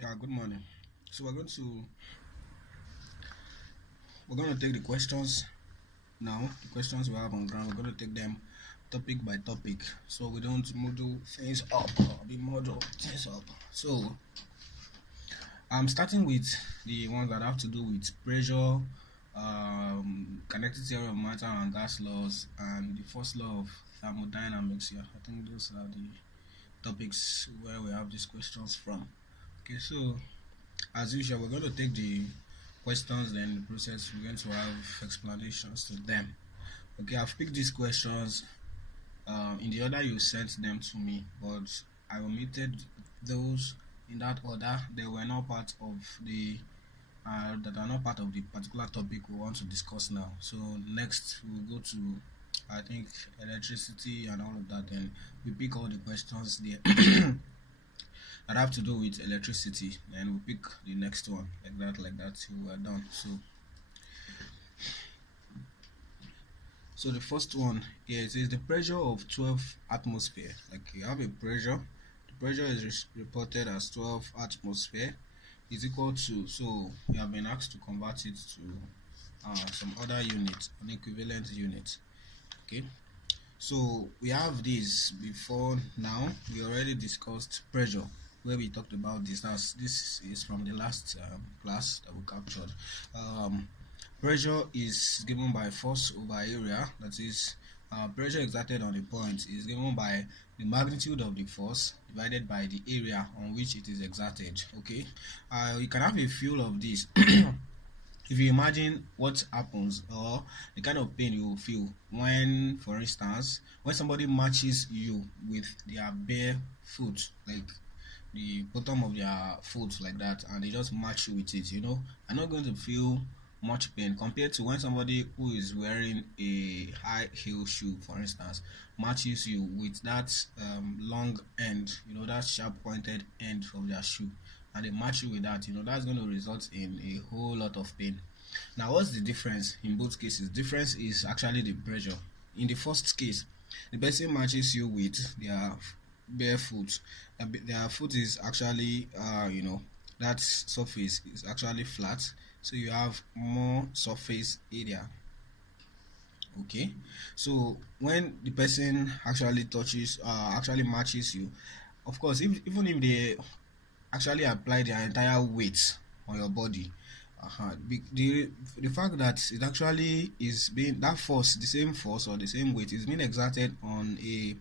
Yeah, good morning. So we're going to take the questions now. The questions we have on ground, we're going to take them topic by topic, so we don't model things up or be model things up. So I'm starting with the ones that have to do with pressure, kinetic theory of matter and gas laws, and the first law of thermodynamics. Yeah, I think those are the topics where we have these questions from. Okay, so as usual, we're going to take the questions, then the process, we're going to have explanations to them. Okay, I've picked these questions in the order you sent them to me, but I omitted those in that order. They were not part of the that are not part of the particular topic we want to discuss now. So next we'll go to, I think, electricity and all of that. Then we pick all the questions there that have to do with electricity, and we pick the next one like that till we're done. So the first one here, it says the pressure of 12 atmosphere. Like, you have a pressure, the pressure is reported as 12 atmosphere is equal to, so we have been asked to convert it to some other unit, an equivalent unit. Okay, so we have this before. Now we already discussed pressure, where we talked about this. This is from the last class that we captured. Pressure is given by force over area. That is, pressure exerted on a point is given by the magnitude of the force divided by the area on which it is exerted. Okay, you can have a feel of this if you imagine what happens, or the kind of pain you will feel when, for instance, when somebody matches you with their bare foot, like the bottom of their foot like that, and they just match you with it, I'm not going to feel much pain compared to when somebody who is wearing a high heel shoe, for instance, matches you with that long end, that sharp pointed end of their shoe, and they match you with that. That's going to result in a whole lot of pain. Now, what's the difference in both cases? Difference is actually the pressure. In the first case, the person matches you with their bare foot. Their foot is actually, that surface is actually flat, so you have more surface area. Okay, so when the person actually actually matches you, of course, even if they actually apply their entire weight on your body, the fact that it actually is being, that force, the same force or the same weight is being exerted on a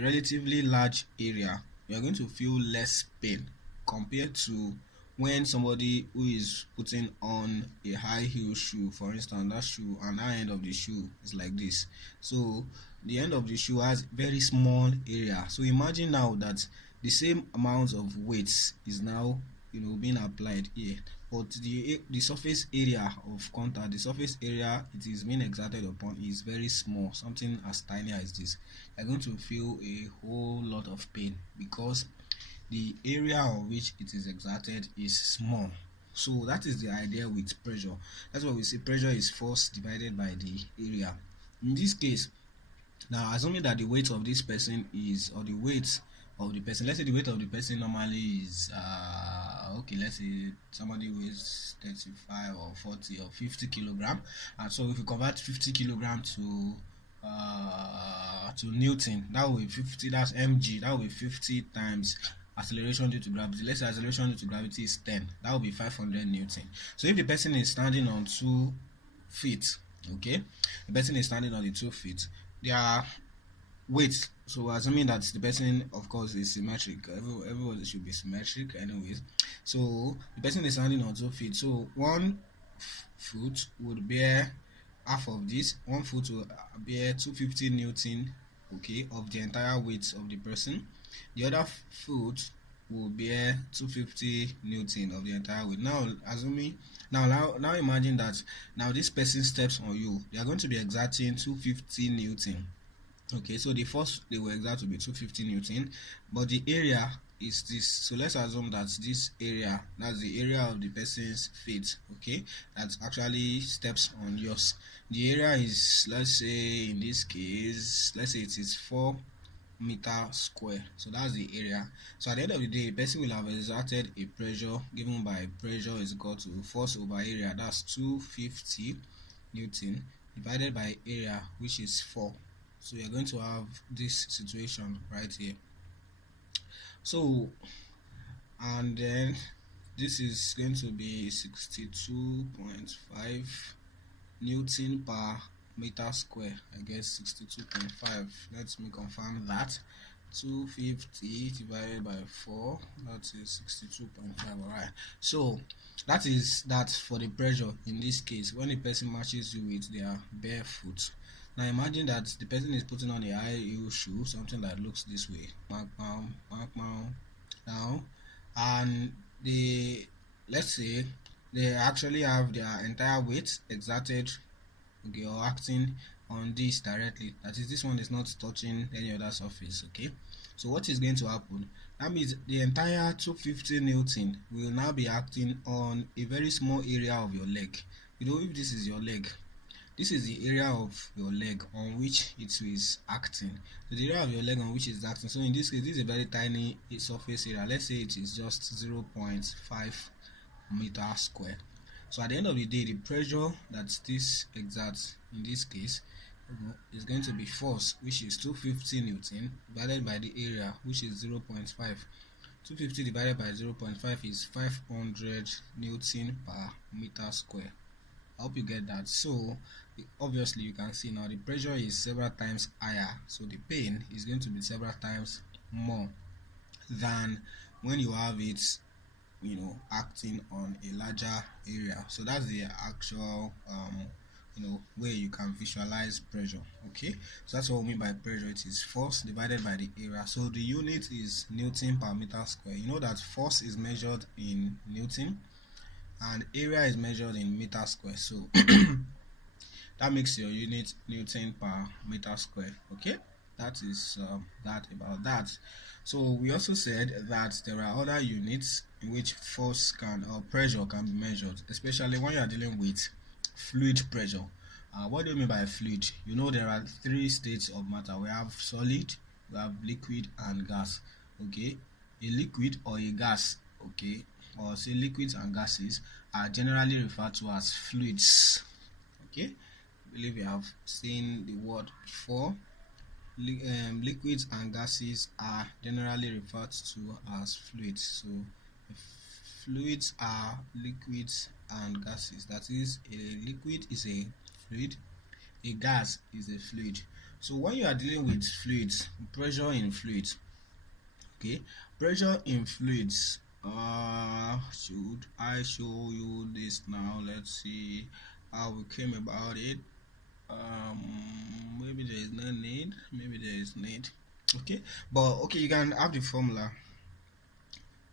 relatively large area, you're going to feel less pain compared to when somebody who is putting on a high heel shoe, for instance, that shoe and that end of the shoe is like this. So the end of the shoe has very small area. So imagine now that the same amount of weight is now being applied here, but the surface area of contact, the surface area it is being exerted upon is very small, something as tiny as this. You're going to feel a whole lot of pain because the area on which it is exerted is small. So that is the idea with pressure. That's why we say pressure is force divided by the area. In this case, now assuming that the weight of this person is, or the weight of the person, let's say the weight of the person normally is okay, let's say somebody weighs 35 or 40 or 50 kilogram, and so if you convert 50 kilogram to Newton, that will be 50, that's mg, that will be 50 times acceleration due to gravity. Let's say acceleration due to gravity is 10, that will be 500 Newton. So if the person is standing on 2 feet, okay, the person is standing on the 2 feet, their weight, so assuming that the person of course is symmetric, everybody should be symmetric anyways, so the person is standing on 2 feet, so one foot would bear half of this. One foot will bear 250 Newton, okay, of the entire weight of the person. The other foot will bear 250 Newton of the entire weight. Now imagine that now this person steps on you, they are going to be exerting 250 Newton. Okay, so the force they will exert will be 250 Newton, but the area is this. So let's assume that this area, that's the area of the person's feet, okay, that actually steps on yours. The area is, let's say in this case, let's say it is 4 meter square. So that's the area. So at the end of the day, the person will have exerted a pressure given by pressure is equal to force over area, that's 250 Newton, divided by area, which is 4. So you're going to have this situation right here. So, and then this is going to be 62.5 Newton per meter square. I guess 62.5. Let me confirm that. 250 divided by 4, that is 62.5. Alright, so that is that for the pressure in this case when the person matches you with their bare foot. Now imagine that the person is putting on a high heel shoe, something that looks this way, now, and they, let's say they actually have their entire weight exerted, okay, or acting on this directly, that is, this one is not touching any other surface. Okay, so what is going to happen? That means the entire 250 Newton will now be acting on a very small area of your leg. You know, if this is your leg, this is the area of your leg on which it is acting. So the area of your leg on which it is acting. So in this case, this is a very tiny surface area. Let's say it is just 0.5 meter square. So at the end of the day, the pressure that this exerts in this case is going to be force, which is 250 Newton divided by the area, which is 0.5. 250 divided by 0.5 is 500 Newton per meter square. I hope you get that. So obviously you can see now the pressure is several times higher, so the pain is going to be several times more than when you have it, you know, acting on a larger area. So that's the actual way you can visualize pressure. Okay, so that's what we mean by pressure. It is force divided by the area. So the unit is Newton per meter square. You know that force is measured in Newton and area is measured in meter square, so that makes your unit Newton per meter square. Okay, that is that about that. So we also said that there are other units in which force can or pressure can be measured, especially when you are dealing with fluid pressure. What do you mean by fluid? You know, there are three states of matter. We have solid, we have liquid, and gas. Okay, a liquid or a gas, okay, or say liquids and gases are generally referred to as fluids. Okay, I believe you have seen the word before. Liquids and gases are generally referred to as fluids. So fluids are liquids and gases. That is, a liquid is a fluid, a gas is a fluid. So when you are dealing with fluids, pressure in fluids, okay, pressure in fluids, should I show you this now? Let's see how we came about it. Maybe there is no need, maybe there is need. Okay, but okay, you can have the formula.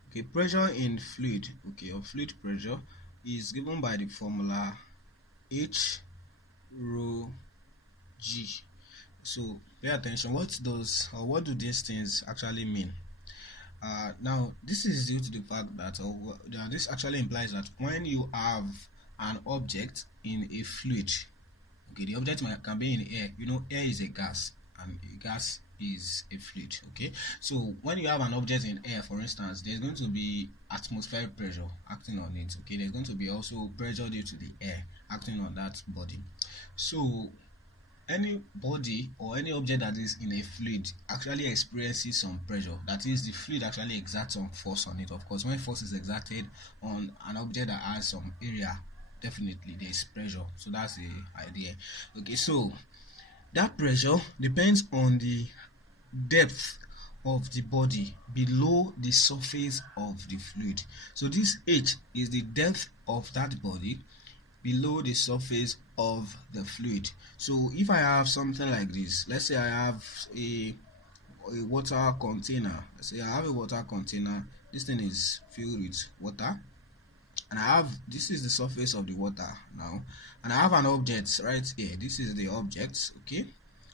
Okay, pressure in fluid, okay, or fluid pressure is given by the formula H rho G. So pay attention, what do these things actually mean? Now this is due to the fact that this actually implies that when you have an object in a fluid, okay, the object can be in air. You know, air is a gas and a gas is a fluid. Okay, so when you have an object in air, for instance, there's going to be atmospheric pressure acting on it. Okay, there's going to be also pressure due to the air acting on that body. So any body or any object that is in a fluid actually experiences some pressure. That is, the fluid actually exerts some force on it. Of course, when force is exerted on an object that has some area, definitely there is pressure. So that's the idea. Okay, so that pressure depends on the depth of the body below the surface of the fluid. So this H is the depth of that body below the surface of the fluid. So if I have something like this, let's say I have a water container. Let's say I have a water container. This thing is filled with water, and I have, this is the surface of the water now, and I have an object right here. This is the object. Okay,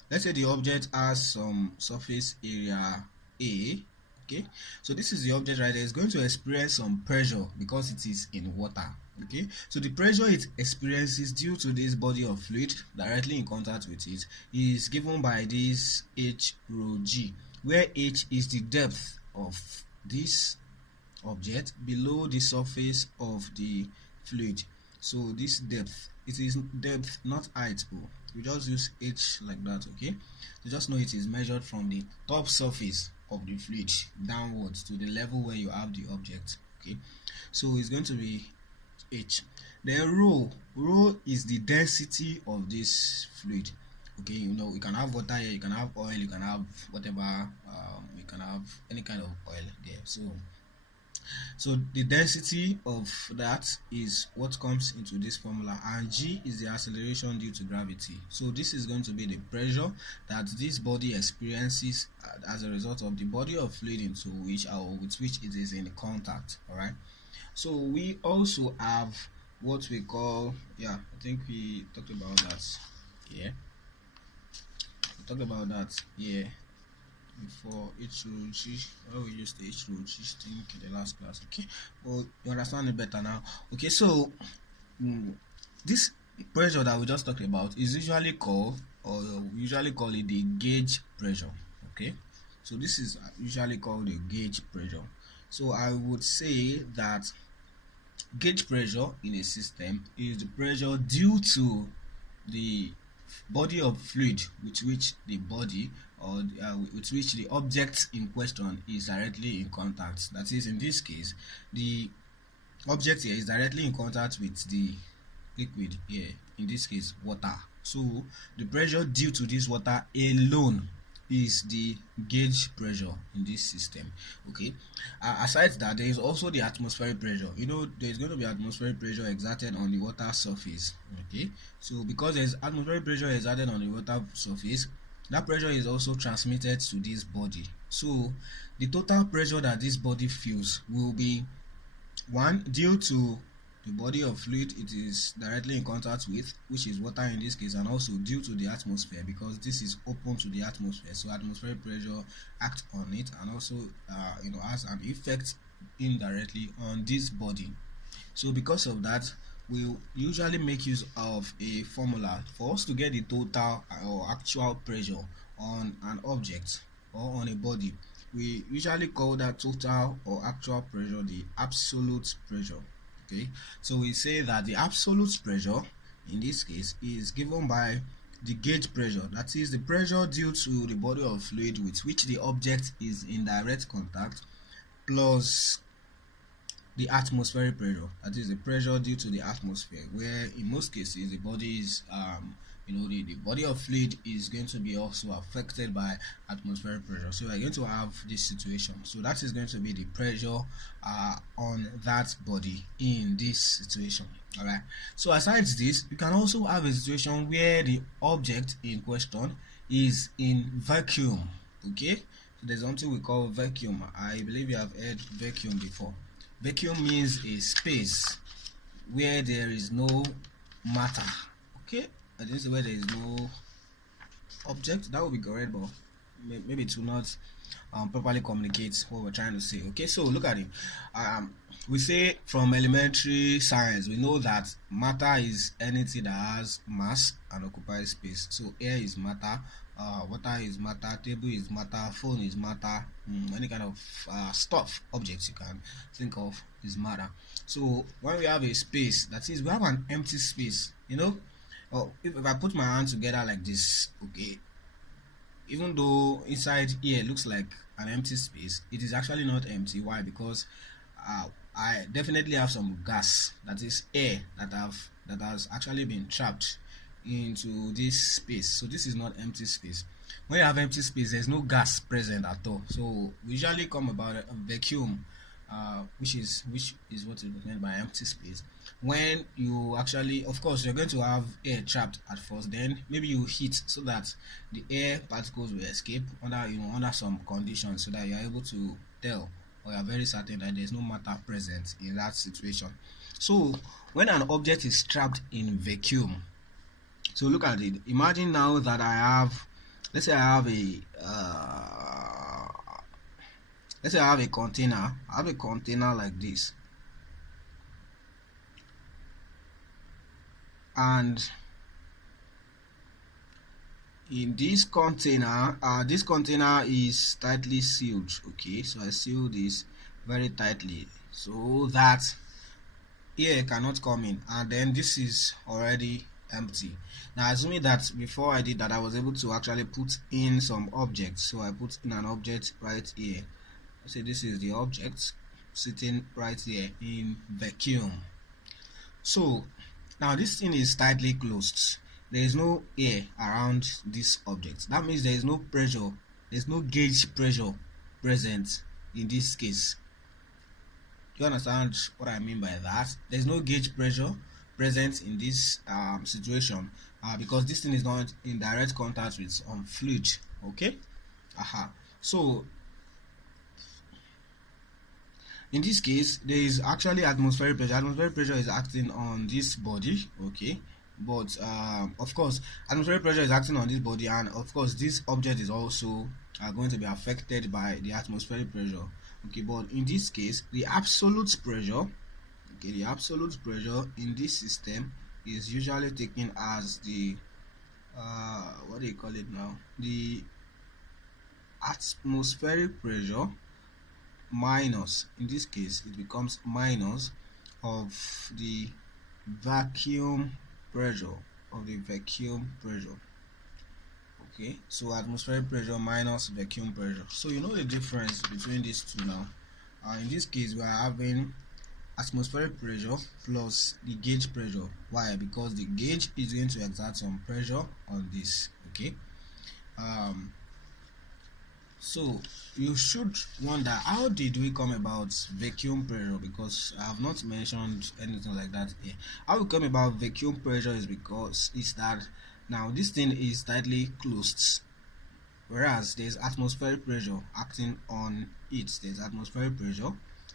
let's say the object has some surface area A. Okay, so this is the object right there. It's going to experience some pressure because it is in water. Okay, so the pressure it experiences due to this body of fluid directly in contact with it is given by this H rho G. where h is the depth of this object below the surface of the fluid. So this depth, it is depth, not height. Oh, we just use h like that. Okay, you just know it is measured from the top surface of the fluid downwards to the level where you have the object. Okay, so it's going to be h. Then rho is the density of this fluid. Okay, you know, you can have water here, you can have oil, you can have whatever, you can have any kind of oil there. So the density of that is what comes into this formula, and g is the acceleration due to gravity. So this is going to be the pressure that this body experiences as a result of the body of fluid into which, or with which it is in contact. All right, so we also have what we call, I think we talked about that. We talked about that before. H-G, where we used the H-G thing in the last class. Okay, well, you understand it better now. Okay, so this pressure that we just talked about is usually called, or we usually call it, the gauge pressure. Okay, so this is usually called the gauge pressure. So I would say that gauge pressure in a system is the pressure due to the body of fluid with which the body, or with which the object in question is directly in contact. That is, in this case, the object here is directly in contact with the liquid here, in this case water. So the pressure due to this water alone is the gauge pressure in this system. Okay, aside that, there is also the atmospheric pressure. You know, there is going to be atmospheric pressure exerted on the water surface. Okay, so because there is atmospheric pressure exerted on the water surface, that pressure is also transmitted to this body. So the total pressure that this body feels will be, one, due to the body of fluid it is directly in contact with, which is water in this case, and also due to the atmosphere, because this is open to the atmosphere. So atmospheric pressure acts on it, and also has an effect indirectly on this body. So because of that, we usually make use of a formula for us to get the total or actual pressure on an object or on a body. We usually call that total or actual pressure the absolute pressure. Okay, so we say that the absolute pressure in this case is given by the gauge pressure, that is the pressure due to the body of fluid with which the object is in direct contact, plus the atmospheric pressure, that is the pressure due to the atmosphere, where in most cases the body is the body of fluid is going to be also affected by atmospheric pressure. So we're going to have this situation. So that is going to be the pressure on that body in this situation. All right, so aside this, you can also have a situation where the object in question is in vacuum. Okay, so there's something we call vacuum. I believe you have heard vacuum before. Vacuum means a space where there is no matter. Okay, I didn't say where there is no object. That would be correct, but maybe it will not properly communicate what we're trying to say. Okay, so look at it. We say from elementary science, we know that matter is anything that has mass and occupies space. So air is matter, water is matter, table is matter, phone is matter, any kind of stuff, objects you can think of is matter. So when we have a space, that is, we have an empty space, if I put my hands together like this, okay, even though inside here looks like an empty space, it is actually not empty. Why? Because I definitely have some gas, that is air, that has actually been trapped into this space. So this is not empty space. When you have empty space, there's no gas present at all. So we usually come about a vacuum, which is what is meant by empty space. When you actually, of course, you're going to have air trapped at first, then maybe you heat so that the air particles will escape under some conditions, so that you're able to tell, or you're very certain that there's no matter present in that situation. So when an object is trapped in vacuum, so look at it. Imagine now that I have, let's say I have a container. I have a container like this, and in this container is tightly sealed. Okay, so I seal this very tightly so that air cannot come in, and then this is already empty. Now assuming that before I did that I was able to actually put in some objects, so I put in an object right here. I say this is the object sitting right here in vacuum. So now this thing is tightly closed. There is no air around this object. That means there is no pressure, there's no gauge pressure present in this case. Do you understand what I mean by that? There's no gauge pressure present in this situation because this thing is not in direct contact with fluid. Okay. So in this case, there is actually atmospheric pressure. Atmospheric pressure is acting on this body. Okay. But of course, atmospheric pressure is acting on this body, and of course this object is also going to be affected by the atmospheric pressure. Okay, but in this case the absolute pressure, okay, the absolute pressure in this system is usually taken as the what do you call it now, the atmospheric pressure minus, in this case it becomes minus of the vacuum pressure, okay. So atmospheric pressure minus vacuum pressure. So you know the difference between these two now. In this case we are having atmospheric pressure plus the gauge pressure. Why? Because the gauge is going to exert some pressure on this. Okay. So you should wonder, how did we come about vacuum pressure? Because I have not mentioned anything like that here. How we come about vacuum pressure is because it's that now this thing is tightly closed, whereas there's atmospheric pressure acting on it. There's atmospheric pressure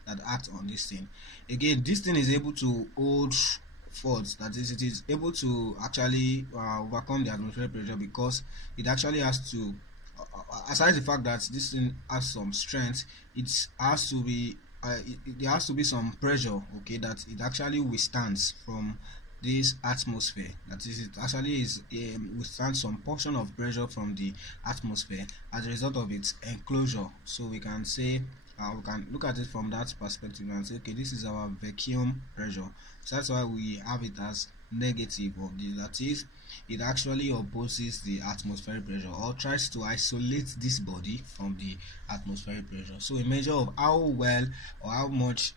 that acts on this thing. Again, this thing is able to hold force, that is, it is able to actually overcome the atmospheric pressure because it actually has to aside the fact that this thing has some strength, it has to be there has to be some pressure, okay, that it actually withstands from this atmosphere. That is, it actually is withstands some portion of pressure from the atmosphere as a result of its enclosure. So we can say we can look at it from that perspective and say, okay, this is our vacuum pressure. So that's why we have it as negative of this. That is, it actually opposes the atmospheric pressure or tries to isolate this body from the atmospheric pressure. So a measure of how well or how much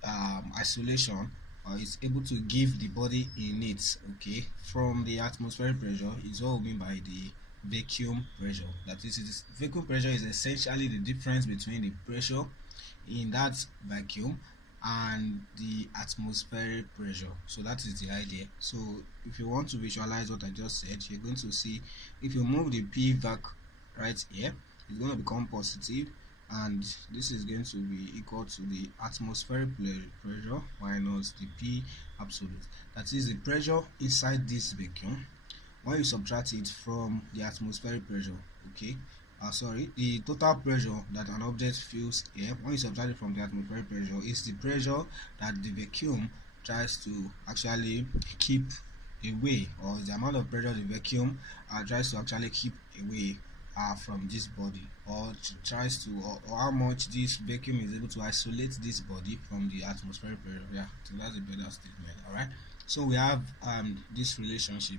isolation is able to give the body in it, okay, from the atmospheric pressure is what we mean by the vacuum pressure. That is, vacuum pressure is essentially the difference between the pressure in that vacuum and the atmospheric pressure. So that is the idea. So if you want to visualize what I just said, you're going to see if you move the P vac right here, it's going to become positive, and this is going to be equal to the atmospheric pressure minus the P absolute. That is the pressure inside this vacuum when you subtract it from the atmospheric pressure, okay. The total pressure that an object feels here when you subtract it from the atmospheric pressure is the pressure that the vacuum tries to actually keep away, or the amount of pressure the vacuum tries to actually keep away from this body, or tries to, or how much this vacuum is able to isolate this body from the atmospheric pressure. Yeah, so that's a better statement. All right. So we have this relationship.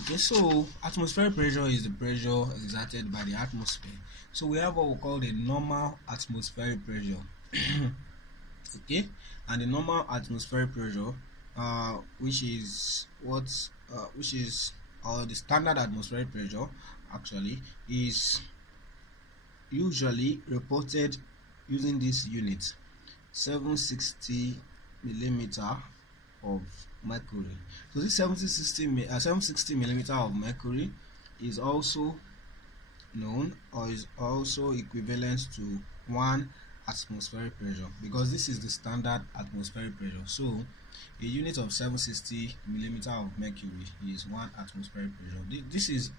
Okay, so atmospheric pressure is the pressure exerted by the atmosphere. So we have what we call the normal atmospheric pressure. Okay, and the normal atmospheric pressure, which is the standard atmospheric pressure, actually, is usually reported using this unit, 760 millimeter of mercury. So this 760 millimeter of mercury is also known, or is also equivalent to 1 atmospheric pressure, because this is the standard atmospheric pressure. So a unit of 760 millimeter of mercury is 1 atmospheric pressure. This is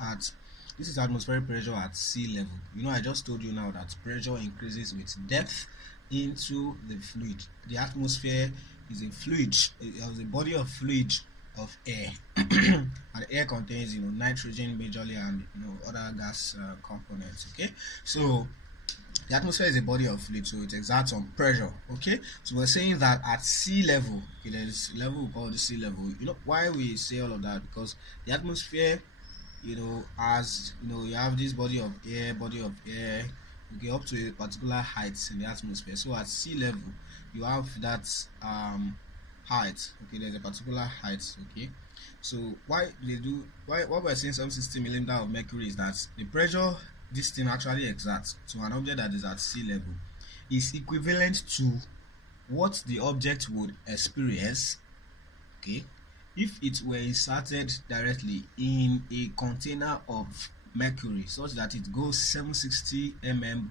atmospheric pressure at sea level. You know, I just told you now that pressure increases with depth into the fluid. The atmosphere is a fluid, a body of fluid, of air. And air contains nitrogen majorly and other gas components. Okay, so the atmosphere is a body of fluid, so it exerts some pressure. Okay, so we're saying that at sea level, okay, there's a level we call the sea level. Why we say all of that? Because the atmosphere, as you have this body of air, okay, up to a particular height in the atmosphere. So at sea level, you have that height. Okay, there's a particular height. Okay, so why we're saying 760 millimeter of mercury is that the pressure this thing actually exerts to an object that is at sea level is equivalent to what the object would experience, okay, if it were inserted directly in a container of mercury such that it goes 760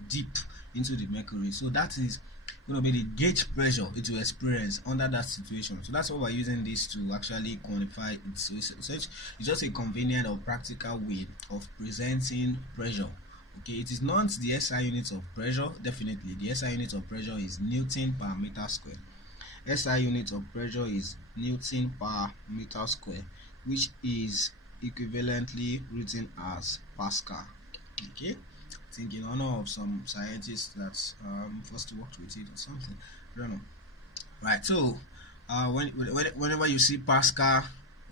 deep into the mercury. So that is going to be the gauge pressure it will experience under that situation. So that's why we're using this to actually quantify it. So it's just a convenient or practical way of presenting pressure. Okay, it is not the SI unit of pressure. Definitely the SI unit of pressure is Newton per meter square. SI unit of pressure is Newton per meter square, which is equivalently written as Pascal. Okay, I think in honor of some scientists that first worked with it or something. I don't know. Right. So whenever you see Pascal,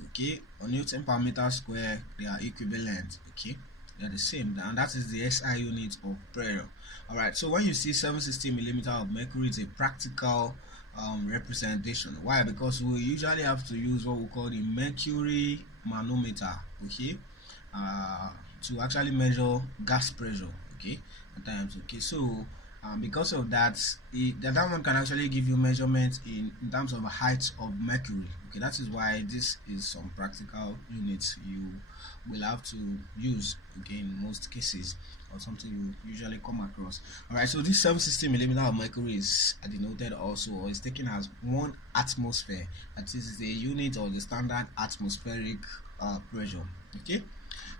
okay, or Newton per meter square, they are equivalent. Okay, they're the same, and that is the SI unit of pressure. All right. So when you see 760 millimeter of mercury, it's a practical representation. Why? Because we usually have to use what we call the mercury manometer, okay, to actually measure gas pressure, okay, at times. Okay, so because of that, that one can actually give you measurements in terms of height of mercury. Okay, that is why this is some practical units you will have to use, okay, in most cases, or something you usually come across. All right, so this 760 millimeter of mercury is denoted also, or is taken as 1 atmosphere. That is the unit or the standard atmospheric pressure. Okay,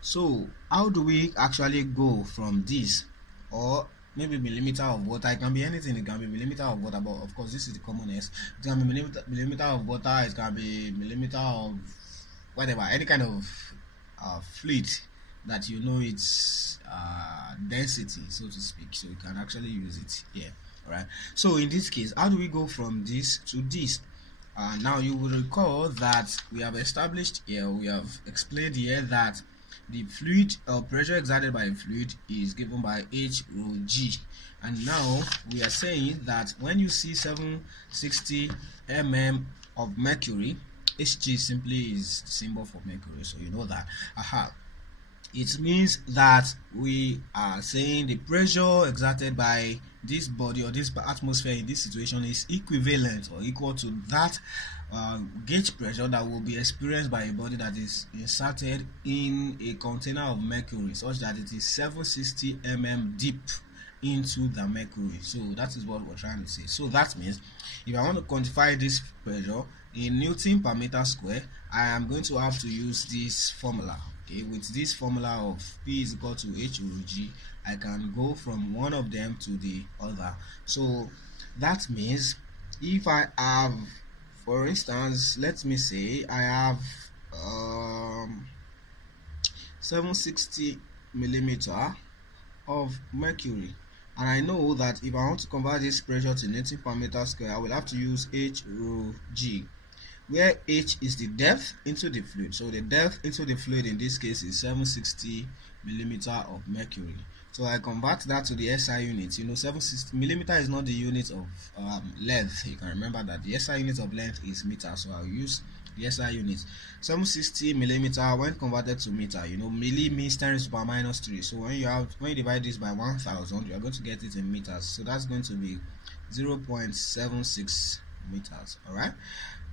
so how do we actually go from this, or maybe millimeter of water? It can be anything. It can be millimeter of water, but of course this is the commonest. It can be millimeter of water. It can be millimeter of whatever, any kind of fluid that its density, so to speak. So you can actually use it here. All right. So in this case, how do we go from this to this? Now you will recall that we have established here, we have explained here that the fluid pressure exerted by a fluid is given by H rho G, and now we are saying that when you see 760 of mercury, Hg simply is symbol for mercury, so you know that. It means that we are saying the pressure exerted by this body or this atmosphere in this situation is equivalent or equal to that gauge pressure that will be experienced by a body that is inserted in a container of mercury, such that it is 760 deep into the mercury. So that is what we're trying to say. So that means if I want to quantify this pressure in Newton per meter square, I am going to have to use this formula. Okay, with this formula of P is equal to H rho G, I can go from one of them to the other. So that means if I have, for instance, let me say I have 760 millimeter of mercury, and I know that if I want to convert this pressure to Newton per meter square, I will have to use H rho G, where H is the depth into the fluid. So the depth into the fluid in this case is 760 millimeter of mercury. So I convert that to the SI unit. 760 millimeter is not the unit of length. You can remember that the SI unit of length is meter. So I'll use the SI unit. 760 millimeter when converted to meter. Milli means 10 to the power minus 3. So when you divide this by 1000, you are going to get it in meters. So that's going to be 0.76 meters. All right.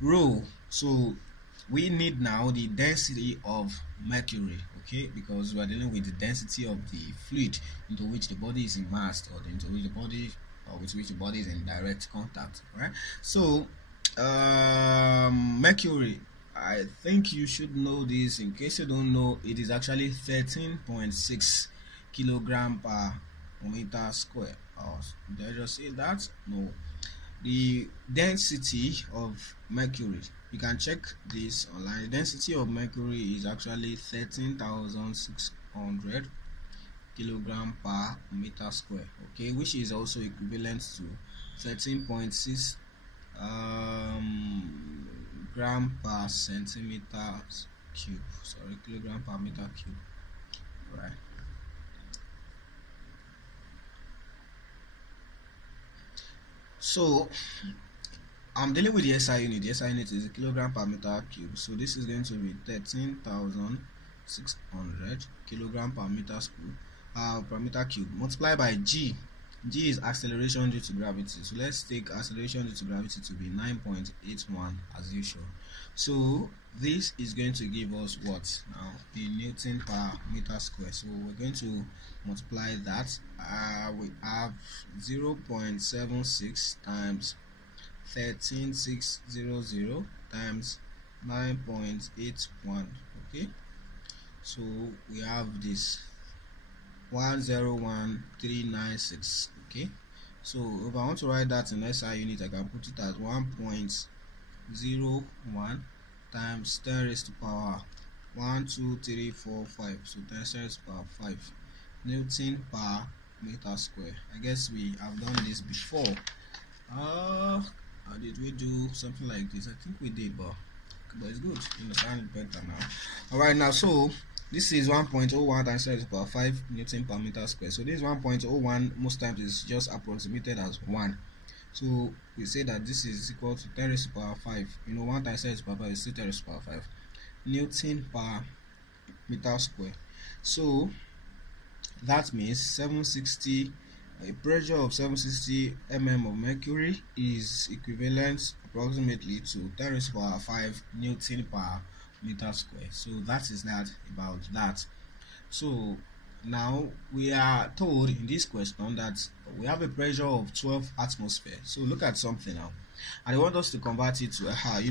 Rho. So we need now the density of mercury, okay, because we are dealing with the density of the fluid into which the body is immersed, or into which the body, or with which the body is in direct contact. Right. So mercury, I think you should know this. In case you don't know, it is actually 13.6 kilogram per meter square. Did I just say that? No. The density of mercury You can check this online. The density of mercury is actually 13,600 kilogram per meter square, okay, which is also equivalent to 13.6 gram per centimeter cube, sorry, kilogram per meter cube, right? So I'm dealing with the SI unit. The SI unit is a kilogram per meter cube, so this is going to be 13,600 kilogram per meter cube multiplied by g. G is acceleration due to gravity, so let's take acceleration due to gravity to be 9.81 as usual. So this is going to give us what now? The Newton per meter square. So we're going to multiply that. We have 0.76 times 13600 times 9.81. okay, so we have this 101396. okay, so if I want to write that in SI unit, I can put it as 1.01 times 10 raised to power 1 2 3 4 5, so 10 raised to power 5 Newton per meter square. I guess we have done this before. How did we do something like this? I think we did, but it's good. You understand it better now. Alright, now so this is 1.01 times 10 to the power 5 Newton per meter square. So this 1.01 most times is just approximated as 1. So we say that this is equal to 10 raised to the power 5. 1 times 10 raised to the power 5 is still 10 raised to the power 5 Newton per meter square. So that means 760. A pressure of 760 mm of mercury is equivalent approximately to 10 raised to the power 5 Newton per meter square. So that is that about that. So now we are told in this question that we have a pressure of 12 atmosphere. So look at something now, and I want us to convert it to I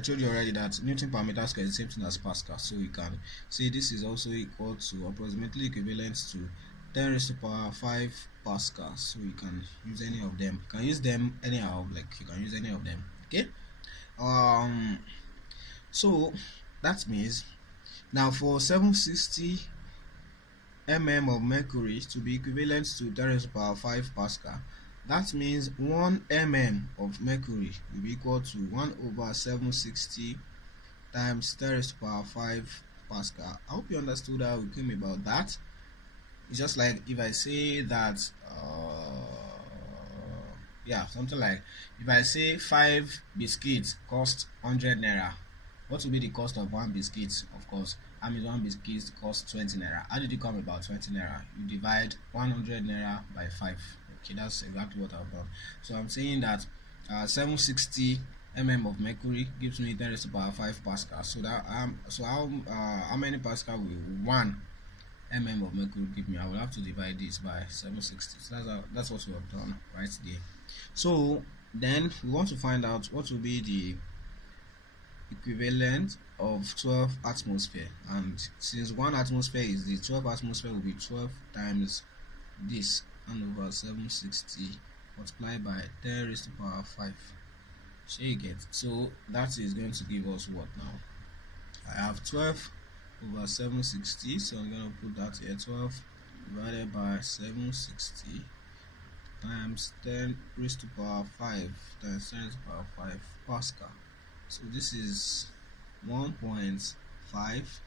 told you already that Newton per meter square is the same thing as Pascal. So we can say this is also equal to approximately equivalent to 10 raised to the power 5 Pascal. So you can use any of them. You can use them anyhow, like you can use any of them. Okay. So that means now for 760 mm of mercury to be equivalent to 10 raised to the power 5 Pascal, that means 1 mm of mercury will be equal to 1 over 760 times 10 raised to the power 5 Pascal. I hope you understood how we came about that. It's just like if I say that something like if I say 5 biscuits cost 100 naira, what will be the cost of 1 biscuit? Of course, I mean 1 biscuit costs 20 naira. How did you come about 20 naira? You divide 100 naira by 5. Okay, that's exactly what I've done. So I'm saying that 760 mm of mercury gives me 10 raised to the power 5 Pascal. So that how many Pascal will 1 mm of mercury give me? I will have to divide this by 760. So that's what we have done right there. So then we want to find out what will be the equivalent of 12 atmosphere, and since 1 atmosphere is the 12 atmosphere will be 12 times this 1 over 760 multiplied by 10 raised to the power 5. So you get, so that is going to give us what now? I have 12 over 760, so I'm going to put that here. 12 divided by 760 times 10 raised to the power 5 times 10 raised to the power 5 Pascal. So this is 1.5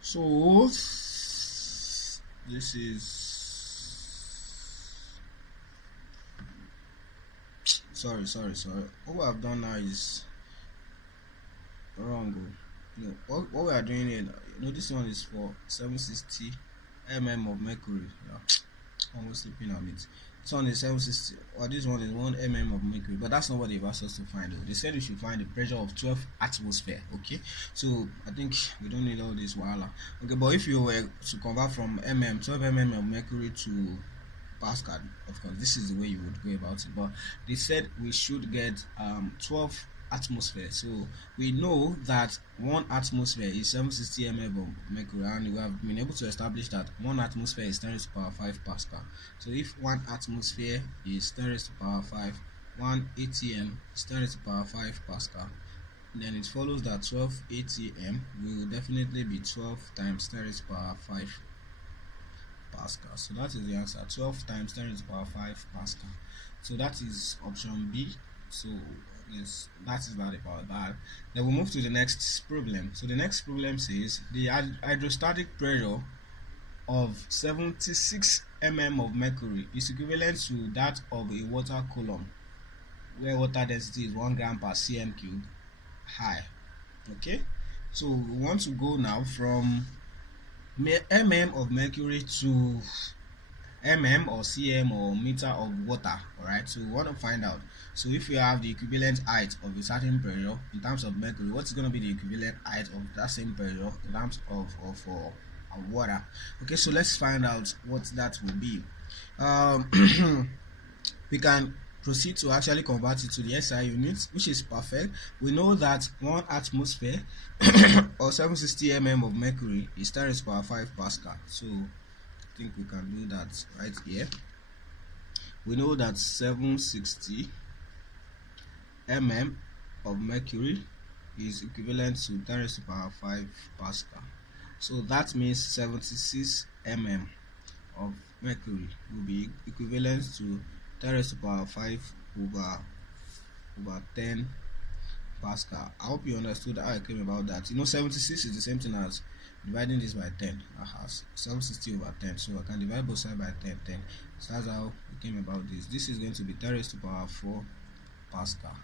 so this is sorry what I've done now is wrong. What we are doing here, this one is for 760 mm of mercury. I'm sleeping on it. This one is 760, or this one is 1 mm of mercury, but that's not what they've asked us to find. They said we should find the pressure of 12 atmosphere. Okay, so I think we don't need all this while. Okay, but if you were to convert from 12 mm of mercury to Pascal, of course this is the way you would go about it, but they said we should get 12 atmosphere. So we know that 1 atmosphere is 760 mm of mercury, and we have been able to establish that 1 atmosphere is 10 raised to the power 5 Pascal. So if 1 atmosphere is 10 raised to the power 5, 1 atm is 10 raised to the power 5 Pascal, then it follows that 12 atm will definitely be 12 times 10 raised to the power 5 Pascal. So that is the answer, 12 times 10 raised to the power 5 Pascal. So that is option B. So yes, that is that about that. Then we'll move to the next problem. So the next problem says the hydrostatic pressure of 76 mm of mercury is equivalent to that of a water column where water density is 1 gram per cm cube high. Okay, so we want to go now from mm of mercury to mm or cm or meter of water. All right, so we want to find out. So if you have the equivalent height of a certain pressure in terms of mercury, what's going to be the equivalent height of that same pressure in terms of water? Okay, so let's find out what that will be. We can proceed to actually convert it to the SI units, which is perfect. We know that 1 atmosphere or 760 mm of mercury is 10 raised to the power 5 Pascal. So I think we can do that right here. We know that 760 mm of mercury is equivalent to 10 raised to the power 5 Pascal. So that means 76 mm of mercury will be equivalent to 10 raised to the power 5 over 10 Pascal. I hope you understood how I came about that. 76 is the same thing as dividing this by 10. Has 760 over 10. So I can divide both sides by 10. So that's how we came about this. This is going to be 10 raised to the power 4 Pascal.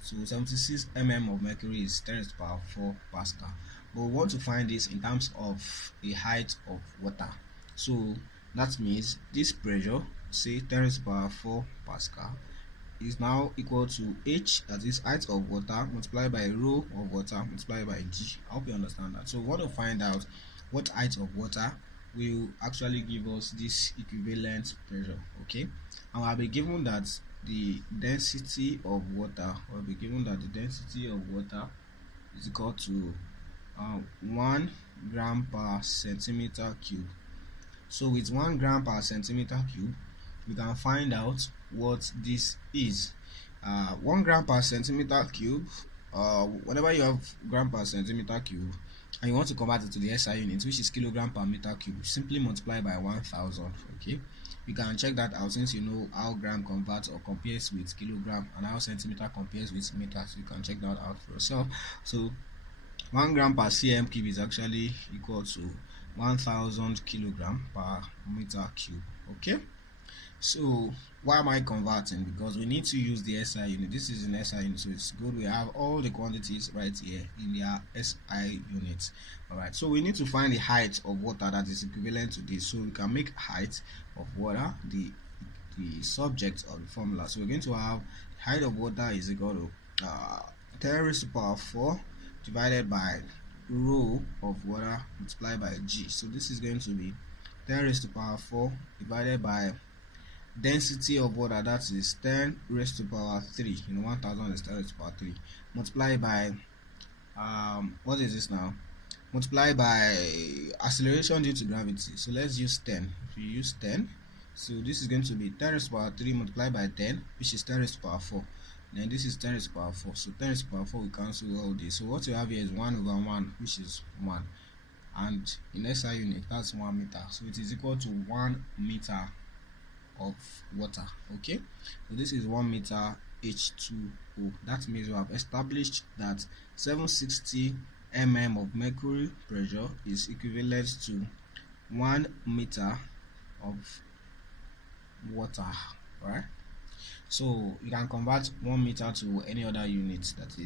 So 76 mm of mercury is 10 raised to the power 4 Pascal. But we want to find this in terms of the height of water. So that means this pressure, say 10 raised to the power 4 Pascal, is now equal to H, that is height of water, multiplied by rho of water multiplied by G. I hope you understand that. So we want to find out what height of water will actually give us this equivalent pressure. Okay, and I'll be given that the density of water, is equal to 1 gram per centimeter cube. So with 1 gram per centimeter cube, we can find out what this is. 1 gram per centimeter cube, whenever you have gram per centimeter cube and you want to convert it to the SI unit, which is kilogram per meter cube, simply multiply by 1000. Okay, you can check that out since you know how gram converts or compares with kilogram and how centimeter compares with meter, so you can check that out for yourself. So 1 gram per cm cube is actually equal to 1000 kilogram per meter cube. Okay, so why am I converting? Because we need to use the SI unit. This is an SI unit, so it's good we have all the quantities right here in their SI units. Alright, so we need to find the height of water that is equivalent to this. So we can make height of water the subject of the formula. So we're going to have height of water is equal to 10 raised to the power 4 divided by rho of water multiplied by G. So this is going to be 10 raised to the power 4 divided by density of water, that is 10 raised to the power 3. 1000 is 10 raised to the power 3 multiplied by what is this now? Multiply by acceleration due to gravity. So let's use 10. If you use 10, so this is going to be 10 raised to the power 3 multiplied by 10, which is 10 raised to the power 4. Then this is 10 raised to the power 4. So 10 raised to the power 4 we cancel all this. So what you have here is 1 over 1, which is 1. And in SI unit, that's 1 meter. So it is equal to 1 meter of water. Okay, so this is 1 meter H2O. That means we have established that 760 mm of mercury pressure is equivalent to 1 meter of water, right? So you can convert 1 meter to any other unit that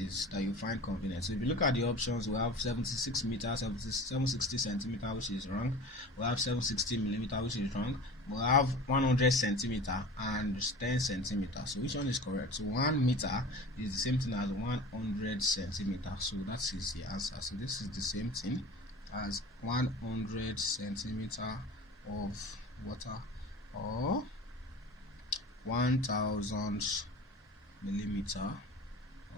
you find convenient. So if you look at the options, we have 76 meters, 760 centimeter, which is wrong. We have 760 millimeter, which is wrong. We have 100 centimeter and 10 centimeter. So which one is correct? So 1 meter is the same thing as 100 centimeter. So that is the answer. So this is the same thing as 100 centimeter of water, or 1000 millimeter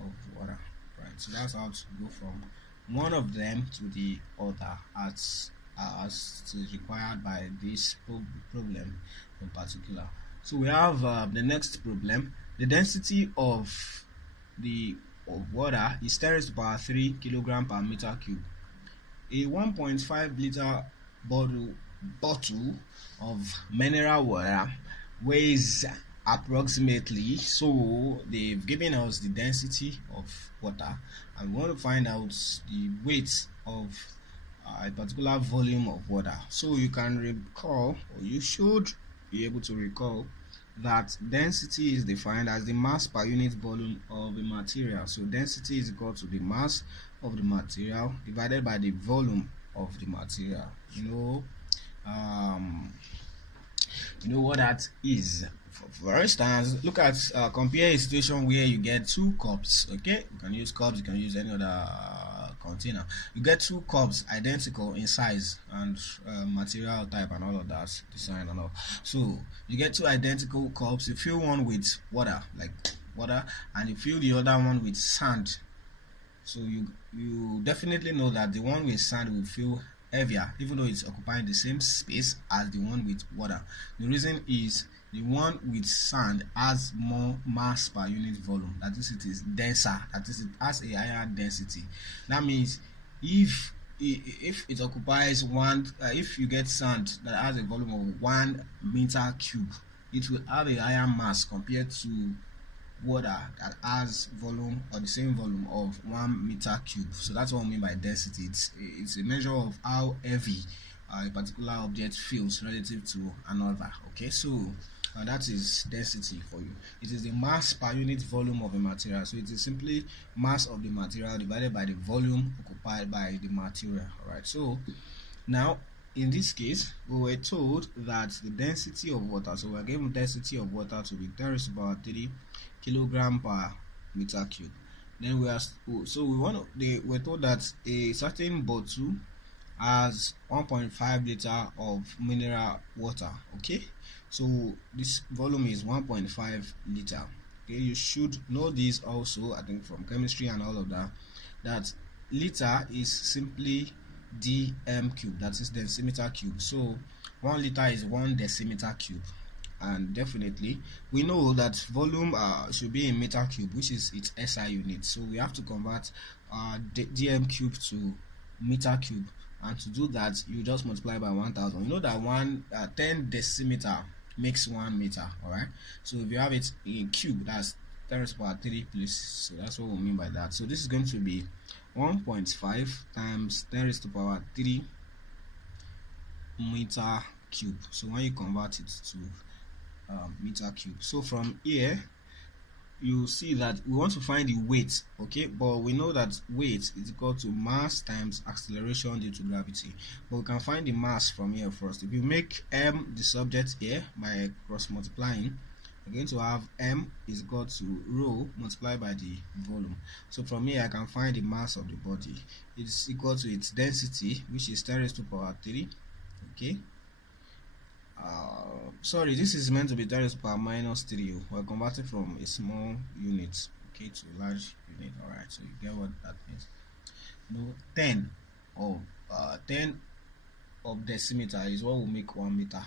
of water, right? So that's how to go from one of them to the other as is required by this problem in particular. So we have the next problem. The density of the of water is 10 raised to the power 3 kilogram per meter cube. A 1.5 liter bottle of mineral water weighs approximately, so they've given us the density of water and we want to find out the weight of a particular volume of water. So you can recall, or you should be able to recall, that density is defined as the mass per unit volume of a material. So density is equal to the mass of the material divided by the volume of the material. Um, you know what that is. For instance, look at compare a situation where you get two cups. Okay, you can use cups, you can use any other container. You get two cups identical in size and material type and all of that, design and all. So you get two identical cups. You fill one with water, like water, and you fill the other one with sand. So you definitely know that the one with sand will feel heavier, even though it's occupying the same space as the one with water. The reason is the one with sand has more mass per unit volume. That is, it is denser. That is, it has a higher density. That means if it occupies if you get sand that has a volume of 1 meter cube, it will have a higher mass compared to water that has volume or the same volume of 1 meter cube. So that's what I mean by density. It's a measure of how heavy a particular object feels relative to another. Okay, so that is density for you. It is the mass per unit volume of a material. So it is simply mass of the material divided by the volume occupied by the material. All right, so now in this case we were told that the density of water, so we're given density of water to be 10 raised to the power 3 kilogram per meter cube. Then we're told that a certain bottle has 1.5 liter of mineral water. Okay, so this volume is 1.5 liter. Okay, you should know this also, I think, from chemistry and all of that, that liter is simply dm cube, that is decimeter cube. So 1 liter is 1 decimeter cube, and definitely we know that volume should be in meter cube, which is its SI unit. So we have to convert dm cube to meter cube, and to do that you just multiply by 1000. You know that 10 decimeter makes 1 meter. All right, so if you have it in cube, that's 10 raised to the power 3 plus. So that's what we mean by that. So this is going to be 1.5 times 10 raised to the power 3 meter cube. So when you convert it to meter cube, so from here you see that we want to find the weight. Okay, but we know that weight is equal to mass times acceleration due to gravity, but we can find the mass from here first. If you make m the subject here by cross multiplying, we're going to have m is equal to rho multiplied by the volume. So from here I can find the mass of the body. It's equal to its density, which is 10 raised to the power 3. Okay, sorry, this is meant to be 10 raised to the power minus 3. We're converting from a small unit, okay, to a large unit. All right, so you get what that means. 10 of decimeter is what will make 1 meter.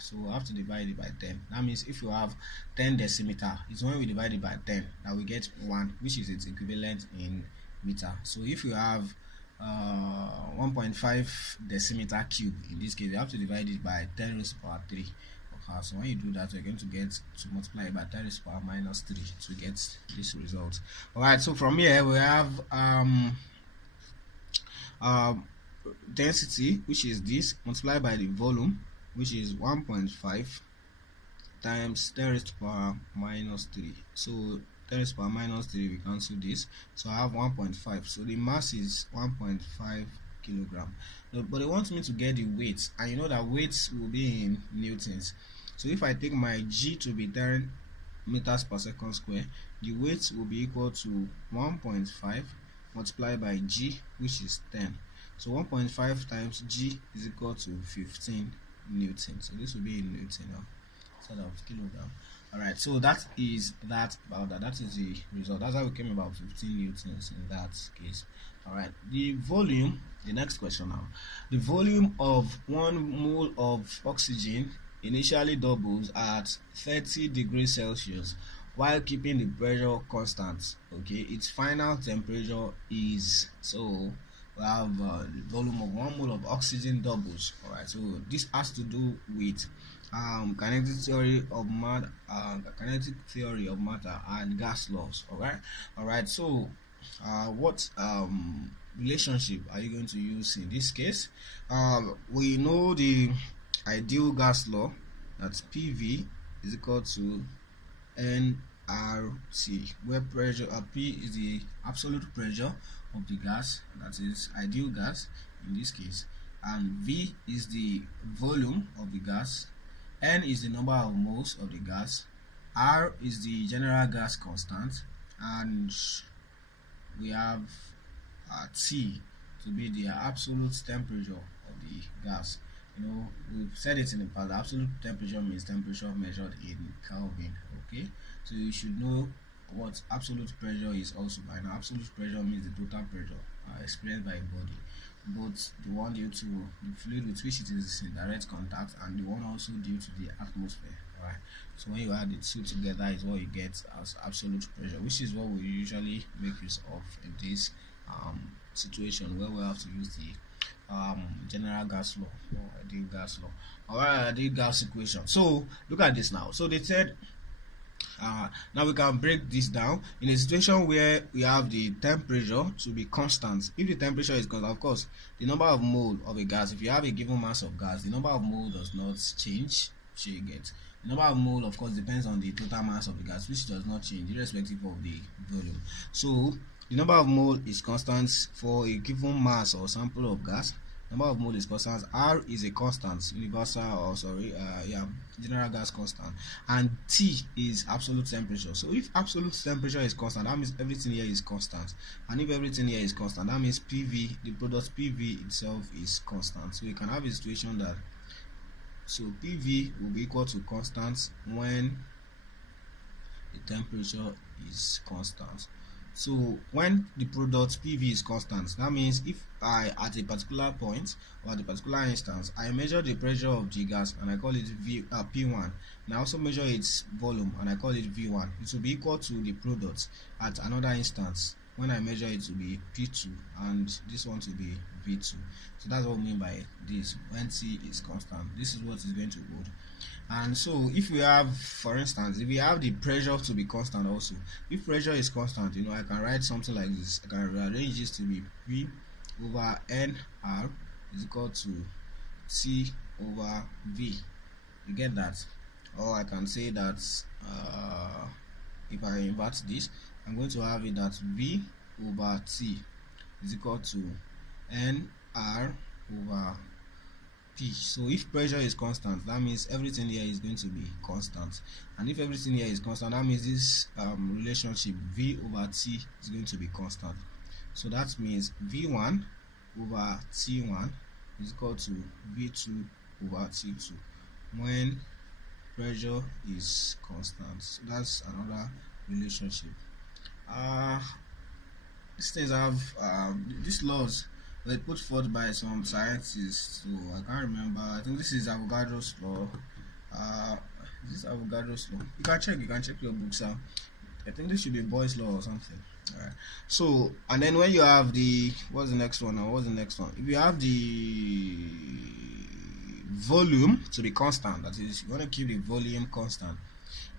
So we'll have to divide it by 10. That means if you have 10 decimeter, it's when we divide it by 10 that we get 1, which is its equivalent in meter. So if you have 1.5 decimeter cube, in this case you have to divide it by 10 raised to the power 3. Okay, so when you do that, you're going to get to multiply it by 10 raised to the power minus 3 to get this result. All right, so from here we have density, which is this, multiplied by the volume, which is 1.5 times 10 raised to the power minus 3. So 10 raised to the power minus 3, we cancel this, so I have 1.5. so the mass is 1.5 kilogram. But they want me to get the weight, and you know that weights will be in newtons. So if I take my g to be 10 meters per second square, the weight will be equal to 1.5 multiplied by g, which is 10. So 1.5 times g is equal to 15 newton. So this will be in newton now instead of kilogram. All right, so that is that about that. That is the result. That's how we came about 15 newtons in that case. All right, the volume. The next question now. The volume of 1 mole of oxygen initially doubles at 30 degrees Celsius while keeping the pressure constant. Okay, its final temperature is, so we have the volume of 1 mole of oxygen doubles. All right, so this has to do with kinetic theory of matter and gas laws. All right, so what relationship are you going to use in this case? We know the ideal gas law, that's PV is equal to nRT, where pressure P is the absolute pressure of the gas, that is ideal gas in this case, and V is the volume of the gas, N is the number of moles of the gas, R is the general gas constant, and we have T to be the absolute temperature of the gas. You know, we've said it in the past. Absolute temperature means temperature measured in Kelvin. Okay, so you should know what absolute pressure is also. By now, absolute pressure means the total pressure experienced by a body, both the one due to the fluid with which it is in direct contact and the one also due to the atmosphere. Alright, so when you add the two together is what you get as absolute pressure, which is what we usually make use of in this situation where we have to use the general gas law or ideal gas law. Alright, ideal gas equation. So look at this now. So they said now we can break this down in a situation where we have the temperature to be constant. If the temperature is constant, of course, the number of mole of a gas, if you have a given mass of gas, the number of mole does not change. So you get the number of mole, of course, depends on the total mass of the gas, which does not change irrespective of the volume. So the number of mole is constant for a given mass or sample of gas. Number of mole is constant. R is a constant, universal, or general gas constant, and T is absolute temperature. So if absolute temperature is constant, that means everything here is constant, and if everything here is constant, that means PV, the product PV itself, is constant. So you can have a situation that PV will be equal to constant when the temperature is constant. So when the product PV is constant, that means if I at a particular point or at a particular instance I measure the pressure of the gas and I call it P1, and I also measure its volume and I call it V1, it will be equal to the product at another instance when I measure it to be P2 and this one to be V2. So that's what we mean by this. When T is constant, this is what is going to hold. And so if we have, for instance, if we have the pressure to be constant also, if pressure is constant, you know, I can write something like this. I can rearrange this to be P over nR is equal to T over V. You get that? Or I can say that if I invert this, I'm going to have it that V over T is equal to nR over P. So if pressure is constant, that means everything here is going to be constant, and if everything here is constant, that means this relationship V over T is going to be constant. So that means V1 over T1 is equal to V2 over T2 when pressure is constant. So that's another relationship. These things have these laws were put forth by some scientists, so I can't remember. I think this is Avogadro's law. This is Avogadro's law. You can check your books out. I think this should be Boyle's law or something. Alright. So and then when you have the what's the next one? If you have the volume to be constant, that is, you want to keep the volume constant,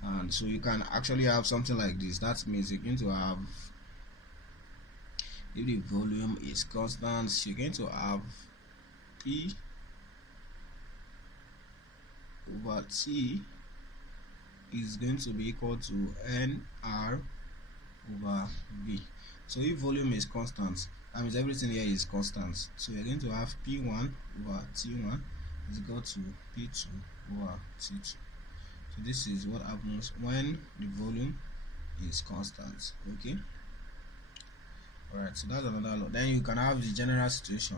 and so you can actually have something like this. That means you're going to have, if the volume is constant, you're going to have P over T is going to be equal to nR over V. So if volume is constant, that means everything here is constant. So you're going to have P1 over T1 is equal to P2 over T2. So this is what happens when the volume is constant. Okay. Alright, so that's another law. Then you can have the general situation.